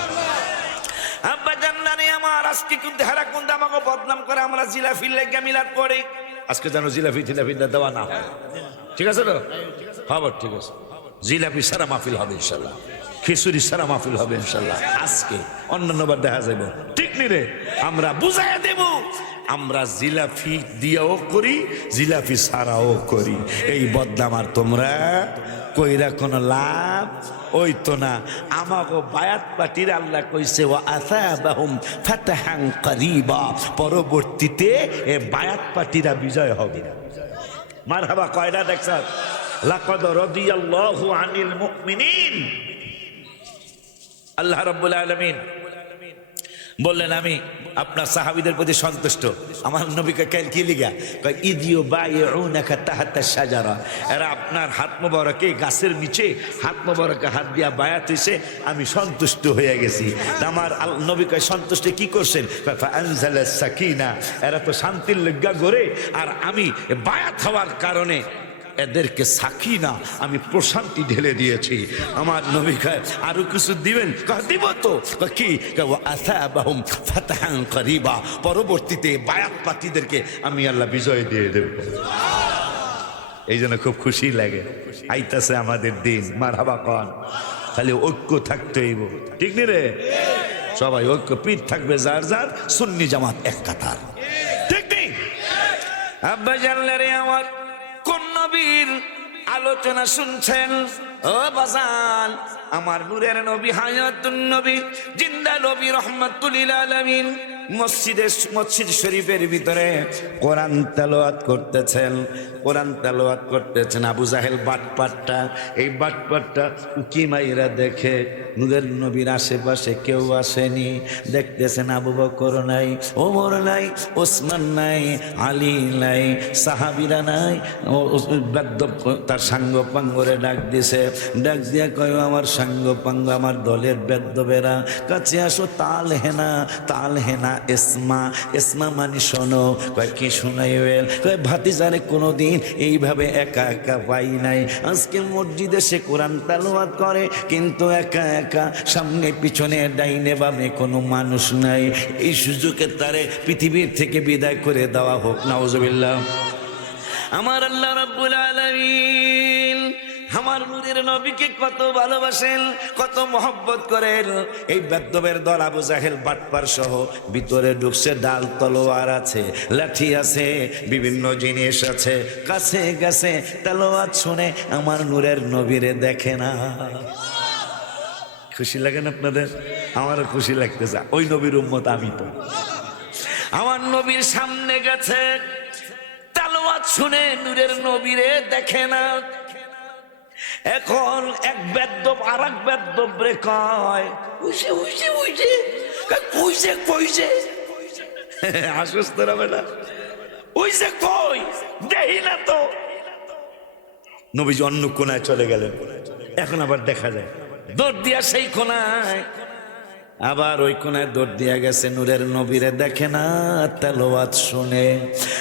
আব্বা জানলারে আমার, আজকে কিন্তু হেরাকুন্দ আমাকে বদনাম করে, আমরা জিলাফির লেগে মিলাদ পড়ে। আজকে জানো জিলাফি টিলাফি দেওয়া না, ঠিক আছে তো? খবর ঠিক আছে, জিলাফি সারা মাহফিল হবে ইনশাআল্লাহ, খিচুড়ি সারা মাহফিল হবে ইনশাআল্লাহ। আজকে অন্যান্যবার দেখা যাবে, ঠিক নি রে? আমরা বুঝাইয়া দেব, আমরা জিলাফি দিয়েও করি, জিলাফি ছাড়াও করি। এই বদনাম আর তোমরা কইরা কোনো লাভ ওই তো না। আমাকে বায়াত পার্টির আল্লাহ কইছে ওয়া আসাবাহুম ফাতহান করিবা, পরবর্তীতে এ বায়াত পার্টিরা বিজয় হবে। মারহাবা কয়টা দেখছেন? লাকাদ রাদিয়াল্লাহু আনিল মুমিনিন। আল্লাহ রাব্বুল আলামিন বললেন আমি আপনার সাহাবীদের প্রতি সন্তুষ্ট। আমার নবীকে কি লিগা? কয় ইদিও বাইউনাকা তাহতা শাজারা, এরা আপনার হাত মোবারকে গাছের নিচে হাত মোবারকে হাত দিয়া বায়াত হইছে, আমি সন্তুষ্ট হয়ে গেছি। আমার নবীকে সন্তুষ্ট কি করছেন? ফাআনজালাস সাকিনা, এরা তো শান্তির লজ্ঞা গড়ে, আর আমি বায়াত হওয়ার কারণে এদেরকে সাকিনা, আমি প্রশান্তি ঢেলে দিয়েছি। আমার নবী কয় আরো কিছু দিবেন? দিব তো। কি? আসাবাহুম ফাতহান করিবা, পরবর্তীতে বায়াত পার্টিদেরকে আমি আল্লাহ বিজয় দিয়ে দেব। এই জন্য খুব খুশি লাগে, আইতাছে আমাদের দিন। মারহাবা কন, খালি ঐক্য থাকতে হইব, ঠিক নি রে? সবাই ঐক্য, পিঠ থাকবে যার যার, সুন্নি জামাত এক কাতার, ঠিক নেই? আব্বা জানলে রে আমার, কোন নবীর আলোচনা শুনছেন ও বাজান? আমার নূরের নবী, হায়াতুন নবী, জিন্দা নবী, রহমাতুল লিল আলামিন মসজিদ শরীফের ভিতরে কোরআন তেলাওয়াত করতেছেন। কোরআন তেলাওয়াত করতেছেন। আবু জাহেল বাটপাটটা, এই বাটপাটটা উকি মাইরা দেখে নূরের নবীর আশেপাশে কেউ আসেনি। দেখতেছেন আবু বকর নাই, ওমর নাই, ওসমান নাই, আলী নাই, সাহাবীরা নাই। বেদ্য তার সাঙ্গ পাঙ্গরে ডাক দিছে, ডাক দিয়া কয় আমার সাঙ্গ পাঙ্গ, আমার দলের বেদ্যবেরা কাছে আসো। তাল হেনা, তাল হেনা এসমা, এসমা মানে শোনো। কয় কি শোনাইবেন? কয় ভাতিজারে কোনোদিন এইভাবে একা একা পাই নাই। আজকে মসজিদে সে কোরআন তেলাওয়াত করে, কিন্তু একা একা, সামনে পিছনে ডাইনে বামে কোনো মানুষ নাই। এই সুযোগে তারে পৃথিবীর থেকে বিদায় করে দেওয়া হোক, নাউজুবিল্লাহ। আমার আল্লাহ রাব্বুল আলামিন আমার নূরের নবীকে কত ভালোবাসেন, কত মহব্বত করেন। এই বেদ্যবের দল আবু জাহেল বাটপার সহ ভিতরে ঢুকছে, ডাল তলোয়ার আছে, লাঠি আছে, বিভিন্ন জিনিস আছে, কাছে গেছে তলোয়ার শুনে আমার নূরের নবীরে দেখে না। খুশি লাগে না আপনাদের? আমারও খুশি লাগতেছে, ওই নবীর উম্মত আমি তো। আমার নবীর সামনে গেছে, তালওয়াত শুনে নূরের নবীরে দেখে না। এখন এক বেদ্যব আর এক বেদ্যব রে কয় উইসে উইসে উইসে কইছে কইছে আশ্বস্ত হবে না, উইসে কই দেই না তো। নবীজি অন্য কোনায় চলে গেলেন, এখন আবার দেখা যায় দৌড় দিয়া সেই কোনায়, আবার ওই কোনায় দৌড় দিয়া গেছে, নূরের নবীরে দেখে না, তেলাওয়াত শুনে।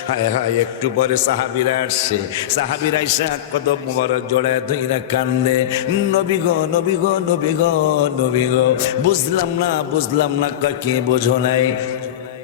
হায় হায়, একটু পরে সাহাবীরা আসছে, সাহাবীরা এসে কদম মোবারক জড়ায় ধইরা কান্দে, নবী গো নবী গো নবী গো নবী গো। বুঝলাম না বুঝলাম না, কি বোঝো নাই?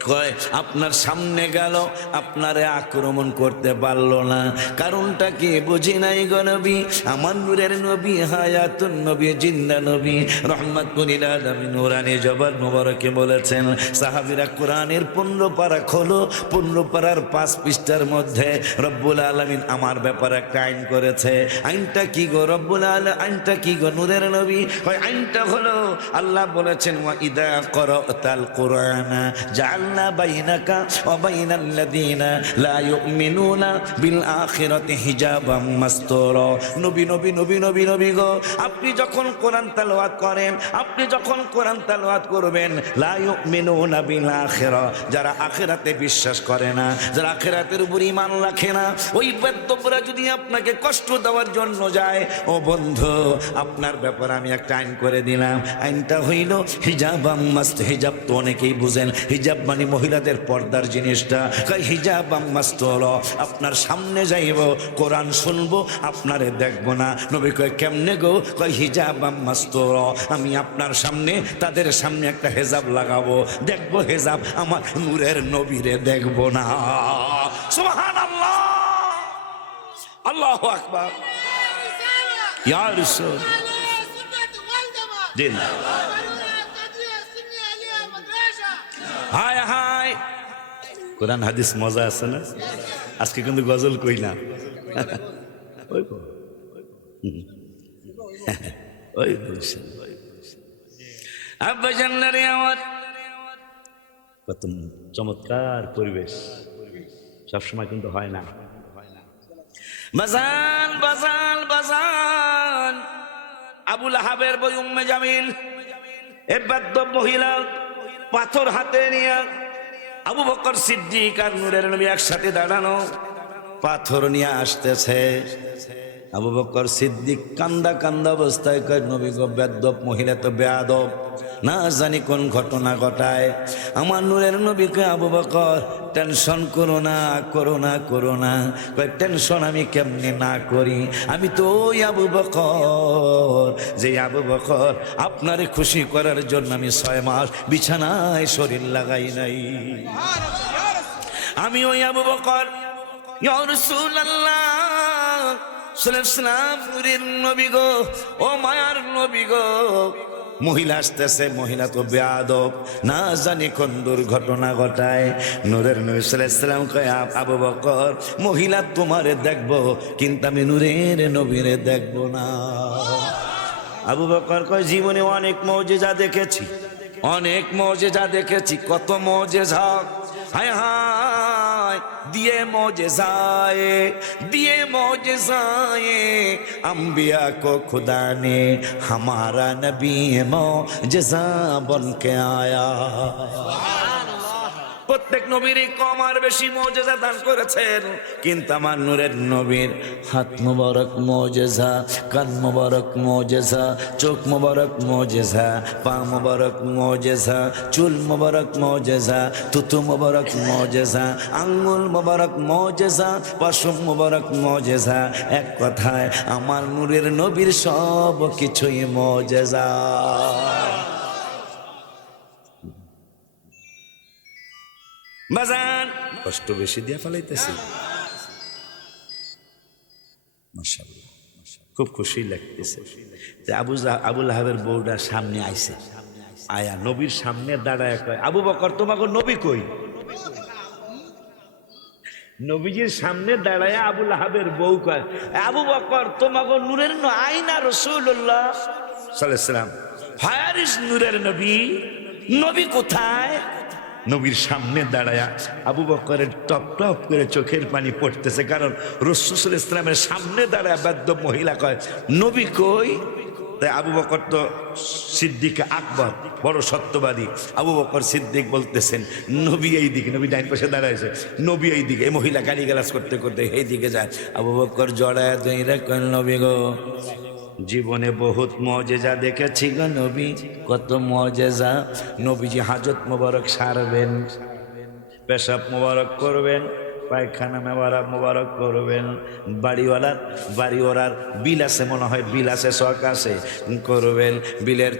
কয় আপনার সামনে গেল, আপনারে আক্রমণ করতে পারলো না, কারণটা কি বুঝি নাই গো নবী। আমার নূরের নবী, হায়াতুন নবী, জিন্দা নবী, রহমাতুল লিল আলামিন, নূরানি জবান মুবারকে বলেছেন, সাহাবীরা কোরআনের 15 পারা খোলো, 15 পারার 5 পৃষ্ঠার মধ্যে রব্বুল আলামিন আমার ব্যাপারে একটা আইন করেছে। আইনটা কি গো রব্বুল আলামিন? আইনটা কি গো নূরের নবী? কয় আইনটা হলো আল্লাহ বলেছেন, ওয়া ইদা ক্রাতাল কুরআনা জাআল বাইনাকা ওয়া বাইনাল্লাযীনা লা ইউমিনুনা বিল আখিরাতি হিজাবাম মাসতুরা। নবী নবী নবী নবী নবী গো, আপনি যখন কোরআন তেলাওয়াত করেন, আপনি যখন কোরআন তেলাওয়াত করবেন, লা ইউমিনুনা বিল আখিরা, যারা আখিরাতে বিশ্বাস করে না, যারা আখিরাতের উপর ঈমান রাখে না, ওই বেদ্যবরা যদি আপনাকে কষ্ট দেওয়ার জন্য যায়, ও বন্ধু আপনার ব্যাপারে আমি একটা আইন করে দিলাম। আইনটা হইল হিজাবাম মাস্ত। হিজাব তো অনেকেই বুঝেন, হিজাব মানে মহিলাদের পর্দার জিনিসটা। হিজাব মাস্তুর, আপনার সামনে যাইব, কোরআন শুনবো, আপনারে দেখবো না। নবী কয় কেমনে গো? কয় হিজাব মাস্তুর, আমি আপনার সামনে তাদের সামনে একটা হেজাব লাগাবো, দেখবো হেজাব, আমার নূরের নবীরে দেখবো না। সুবহানাল্লাহ, আল্লাহু আকবার, ইয়া রাসূল। জি না, হায় হায়, কোরআন হাদিস মজা আছে না? আজকে কিন্তু গজল কই না, ওই বলছেন আব্বা জান্নারে আমার। কত চমৎকার পরিবেশ, সবসময় কিন্তু হয় না। বাজান বাজান বাজান, আবুল আহাবের বই উম্মে জামিল, এ বেদ্যব মহিলা পাথর হাতে নিয়ে আবু বকর সিদ্দিক আর নূরের নবী একসাথে দাঁড়ানো, পাথর নিয়ে আসতেছে। আবু বকর সিদ্দিক কান্দা কান্দা অবস্থায় কয় নবী গো, বেদ্যব মহিলা তো বেয়াদব, না জানি কোন ঘটনা ঘটায়। আমার নূরের নবীকে আবু বকর টেনশন করো না করো না করো না। কয় টেনশন আমি কেমনে না করি? আমি তো ওই আবু বকর, যে আবু বকর আপনারে খুশি করার জন্য আমি 6 মাস বিছানায় শরীর লাগাই নাই। আমি ওই আবু বকর। ইয়া রাসূলুল্লাহ সাল্লাল্লাহু নূরের নবী গো, ও মায়ার নবী গো, মহিলা আসতেছে, মহিলা তো বেয়াদব, না জানি কোন দুর্ঘটনা ঘটায়। নূরের নবী সাল্লাল্লাহু আলাইহি ওয়াসাল্লাম কয় আবু বকর, মহিলা তোমারে দেখবো, কিন্তু আমি নূরের নবীরে দেখবো না। আবু বকর কয় জীবনে অনেক মুজিজা দেখেছি, অনেক মুজিজা দেখেছি, কত মুজিজা, হায় হায়, दिए मोजेज़ाए, दिए मोजेज़ाए अंबिया को खुदा ने हमारा नबी मोजेज़ा बन के आया। প্রত্যেক নবীর কমার বেশি মুজিজা দান করেছেন, কিন্তু আমার নূরের নবীর হাত মুবারক মুজিজা, কান মুবারক মুজিজা, চোখ মুবারক মুজিজা, পা মুবারক মুজিজা, চুল মুবারক মুজিজা, থুতু মুবারক মুজিজা, আঙ্গুল মুবারক মুজিজা, পশম মুবারক মুজিজা। এক কথায় আমার নূরের নবীর সব কিছুই মুজিজা। বাজান কষ্ট বেশি দিয়া ফেলাইতেছি, মাশাআল্লাহ মাশাআল্লাহ। খুব খুশি লাগতেছে। আবুল আহাবের বউটার সামনে আইছে, আয়া নবীর সামনে দাঁড়ায় কয়, আবু বকর তোমাকে নবী কই? নবীজির সামনে দাঁড়ায় আবুল আহাবের বউ কয়, আবু বকর তোমাকে নূরের আইনা রাসূলুল্লাহ সাল্লাল্লাহু আলাইহি ওয়াসাল্লাম, ফায়ারিস নূরের নবী, নবী কোথায়? নবীর সামনে দাঁড়ায়া আবু বকরের টপ টপ করে চোখের পানি পড়তেছে, কারণ রাসূল সাল্লাল্লাহু আলাইহি ওয়াসাল্লামের সামনে দাঁড়ায় বাদ্য মহিলা কয় নবী কই? তাই আবু বকর তো সিদ্দিক আকবর, বড় সত্যবাদী। আবু বকর সিদ্দিক বলতেছেন নবী এই দিকে, নবী ডাইন পাশে দাঁড়াইছে, নবী এই দিকে। এই মহিলা গালিগালাজ করতে করতে এই দিকে যায়। আবু বকর জড়ায় দইরা কয় নবী গো, জীবনে বহুত মজেজা দেখেছি গো নবী, কত মজেজা। নবীজি হাজত মোবারক সারবেন, পেশাব মোবারক করবেন, পায়খানা মোবারক করবেন, বাড়িওয়ালার বিল আছে, মনে হয় বিল আছে, শখ আছে, করবেন। বিলের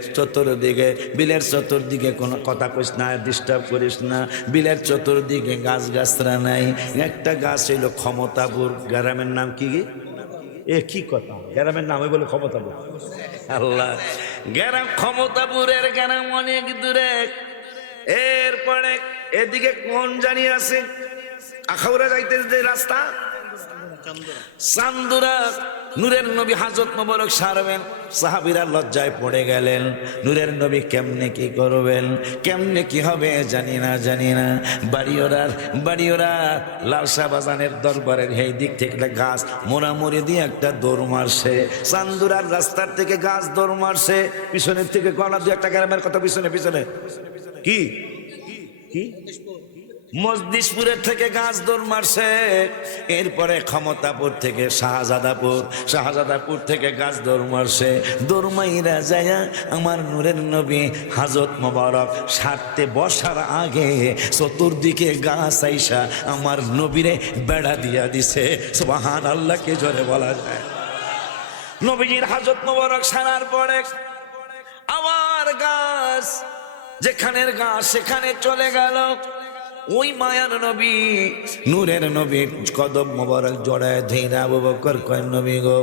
চতুর্দিকে কোনো কথা কইস না, ডিস্টার্ব করিস না। বিলের চতুর্দিকে গাছরা নাই, একটা গাছ হইল ক্ষমতাপুর। গ্রামের নাম কি? কি কথা, গ্রামের নামে বলে ক্ষমতাপুর? আল্লাহ, গ্রাম ক্ষমতাপুরের গ্রাম অনেক দূরে। এরপরে এদিকে কোন জানি আছে, আখাউড়া যাইতে যে রাস্তা, চান্দুরা। নূরের নবী হাজত মোবারক সারবেন, সাহাবীরা লজ্জায় পড়ে গেলেন। নূরের নবী কেমনে কি করবেন, কেমনে কি হবে জানি না। বাড়িওরা লালসা বাজানের দরবারের এই দিক থেকে গাছ মোড়ামুড়ি দিয়ে একটা দৌড় মারছে, চান্দুরার রাস্তার থেকে গাছ দৌড় মারছে, পিছনের থেকে গলা দু একটা গ্রামের কথা পিছনে কি মজদিশপুরের থেকে গাছ দৌড় মারছে। এরপরে ক্ষমতাপুর থেকে শাহজাদাপুর থেকে গাছ দৌড় মারছে। দৌড় মাইরা যায়া আমার নূরের নবী হাজত মোবারক সারতে বসার আগে চতুর্দিকে গাছ আইসা আমার নবীরে বেড়া দিয়া দিছে। সুবহানাল্লাহকে জোরে বলা যায়। নবীজির হাজত মোবারক সারার পরে আমার গাছ, যেখানের গাছ সেখানে চলে গেল। ওই মায়ার নবী নূরের নবী কদম মোবারক জড়ায় ধীরা আবু বকর কয় নবী গো,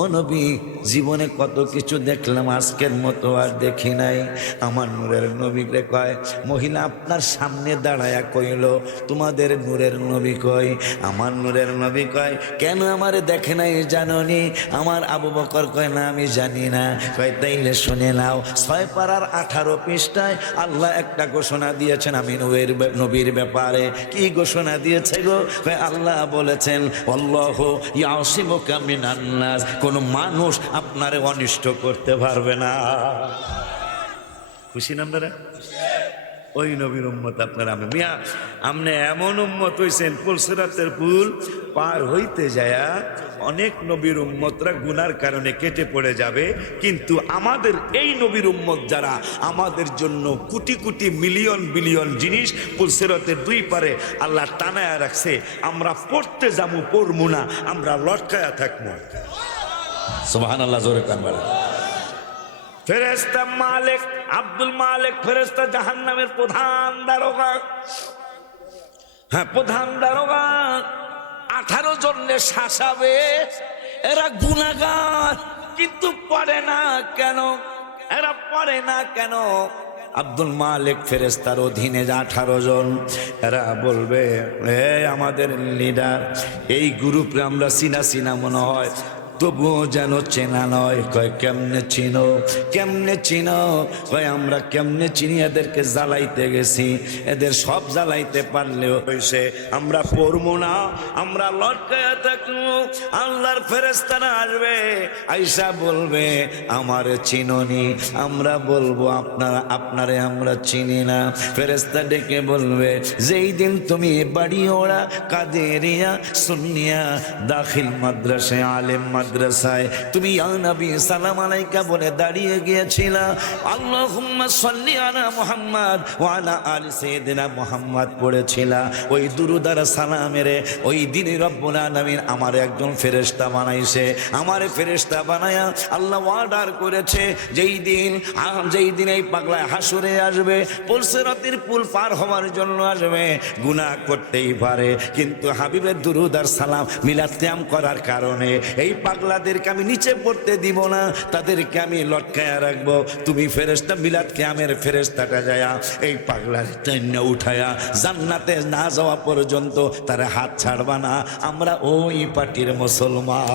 ও নবী, জীবনে কত কিছু দেখলাম, আজকের মতো আর দেখি নাই। আমার নূরের নবীকে কয়, মহিলা আপনার সামনে দাঁড়ায়া কইল তোমাদের নূরের নবী কই? আমার নূরের নবী কয়, কেন আমারে দেখে নাই জাননি? আমার আবু বকর কয়, না আমি জানি না। কয় তাইলে শুনে নাও, 6 পারার 18 পৃষ্ঠায় আল্লাহ একটা ঘোষণা দিয়েছেন আমি নবীর ব্যাপারে। কি ঘোষণা দিয়েছে গো? আল্লাহ বলেছেন আল্লাহু ইয়াসিমুকা মিনান নাস, কোন মানুষ আপনারে অনিষ্ট করতে পারবে না। খুশি না আপনারা? ওই নবীর উম্মত আপনারা। মিয়া আমনে এমন উম্মত হইছেন, পুলসিরাতের পুল পার হইতে যায়া অনেক নবীর উম্মতরা গুনার কারণে কেটে পড়ে যাবে, কিন্তু আমাদের এই নবীর উম্মত যারা, আমাদের জন্য কোটি কোটি মিলিয়ন বিলিয়ন জিনিস পুলসিরাতের 2 পারে আল্লাহ টানায়া রাখছে। আমরা পড়তে যাবো, পড়বো না, আমরা লটকায়া থাকবো। সুবহানাল্লাহ, জোরে কান বলেন। ফেরেশতা মালিক আব্দুল মালিক ফেরেশতা জাহান্নামের প্রধান দারোগা। হ্যাঁ, প্রধান দারোগা 18 জনের শাসাবে। এরা গুনাহগার, কিন্তু পড়ে না কেন? আব্দুল মালিক ফেরেশতার অধীনে 18 জন। এরা বলবে, আমাদের লিডার, এই গ্রুপে আমরা চিনা মনে হয়, তবুও যেন চেনা নয়। কয় কেমনে চিনো? কয় আমরা কেমনে চিনি? এদেরকে জ্বালাইতে গেছি, এদের সব জ্বালাইতে পারলেও হয়েছে আমরা পড়বো না, আমরা লটকায়া থাকবো। আল্লাহর ফেরেশতারা আসবে, আইসা বলবে আমারে চিনোনি? আমরা বলবো আপনারে আমরা চিনি না। ফেরেশতা ডেকে বলবে, যেই দিন তুমি বাড়িওয়ালা কাদেরিয়া সুন্নিয়া দাখিল মাদ্রাসায় আলেম মাদ্রাসায় তুমি ইয়া নবী সালাম আলাইকা বলে দাঁড়িয়ে গিয়েছিলা, আল্লাহুম্মা সাল্লি আলা মুহাম্মদ ওয়া আলা আলি সাইয়্যিদিনা মুহাম্মদ পড়েছিলা, ওই দুরূদ আর সালামের ওই দিনে রব্বুল আলামিন আমার একজন ফেরেশতা বানাইছে। আমার ফেরেশতা বানায়া আল্লাহ অর্ডার করেছে, যেই দিন এই পাগলা হাসরে আসবে, পুলসিরাতের পুল পার হওয়ার জন্য আসবে, গুনাহ করতেই পারে, কিন্তু হাবিবের দুরূদ আর সালাম মিলাদ কিয়াম করার কারণে এই পাগলাদেরকে আমি নিচে পড়তে দিব না, তাদেরকে আমি লটকায়া রাখবো। তুমি ফেরেশতা মিলাদ কিয়ামের ফেরেশতাটা যায়া এই পাগলার টাইনা উঠায়া জান্নাতে না যাওয়া পর্যন্ত তার হাত ছাড়বা না। আমরা ওই পার্টির মুসলমান।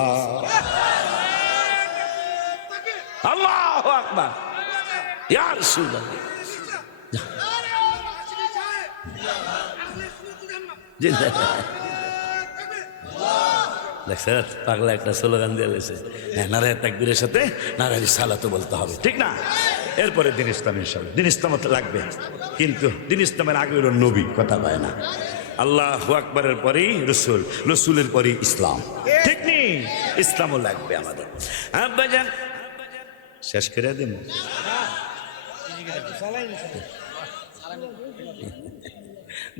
আল্লাহু আকবার, ইয়া রাসূলুল্লাহ। দেখছেন পাগলা একটা স্লোগান দিয়ে লেছে, নারায়ে তাকবীরের সাথে নারায়ে রিসালাতও বলতে হবে, ঠিক না? এরপরে দিন ইসলাম, ইনশাআল্লাহ দিন ইসলাম তো লাগবে, কিন্তু দিন ইসলামের আগে হলো নবী, কথা পায় না। আল্লাহু আকবারের পরেই রসুল, রসুলের পরেই ইসলাম, ঠিক নেই? ইসলামও লাগবে আমাদের। আব্বাজান শেষ করে দিন,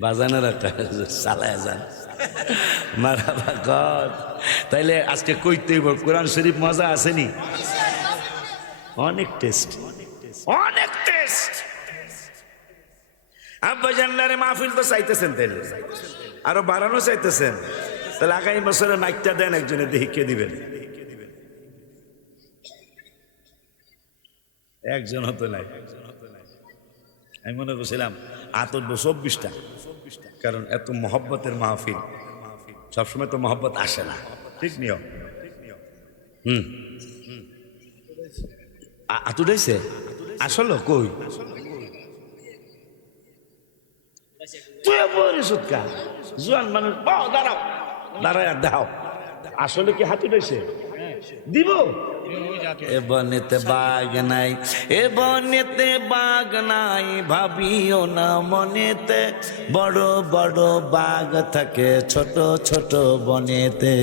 বাজানোর একটা চালায় যান মারাবা কর। তাইলে আজকে কইতে কোরআন শরীফ মজা আসেনি? অনেক টেস্ট, অনেক টেস্ট। আব্বা জানলারে মাহফিল তো চাইতেছেন, তাইলে আরো বাড়ানো চাইতেছেন, তাহলে আগামী বছরে মাইকটা দেন একজনে, দেখি কে দিবেন। একজন হতো নাই, আমি মনে করছিলাম আতর 24টা, কারণ এত মহব্বতের মাহফিল, সবসময় তো মহব্বত আসে না, ঠিক নিয়ম। আতুডাইছে আসলো কই তুই পরিশুৎকা জোয়ান মানুষ, বাও দাঁড়াও, দাঁড়ায় দেখাও আসলে কি হাতুডাইছে, দিব। এ বনেতে বাঘ নাই, এ বনেতে বাঘ নাই, ভাবিও না মনেতে, বড় বড় বাঘ থাকে ছোট ছোট বনেতে।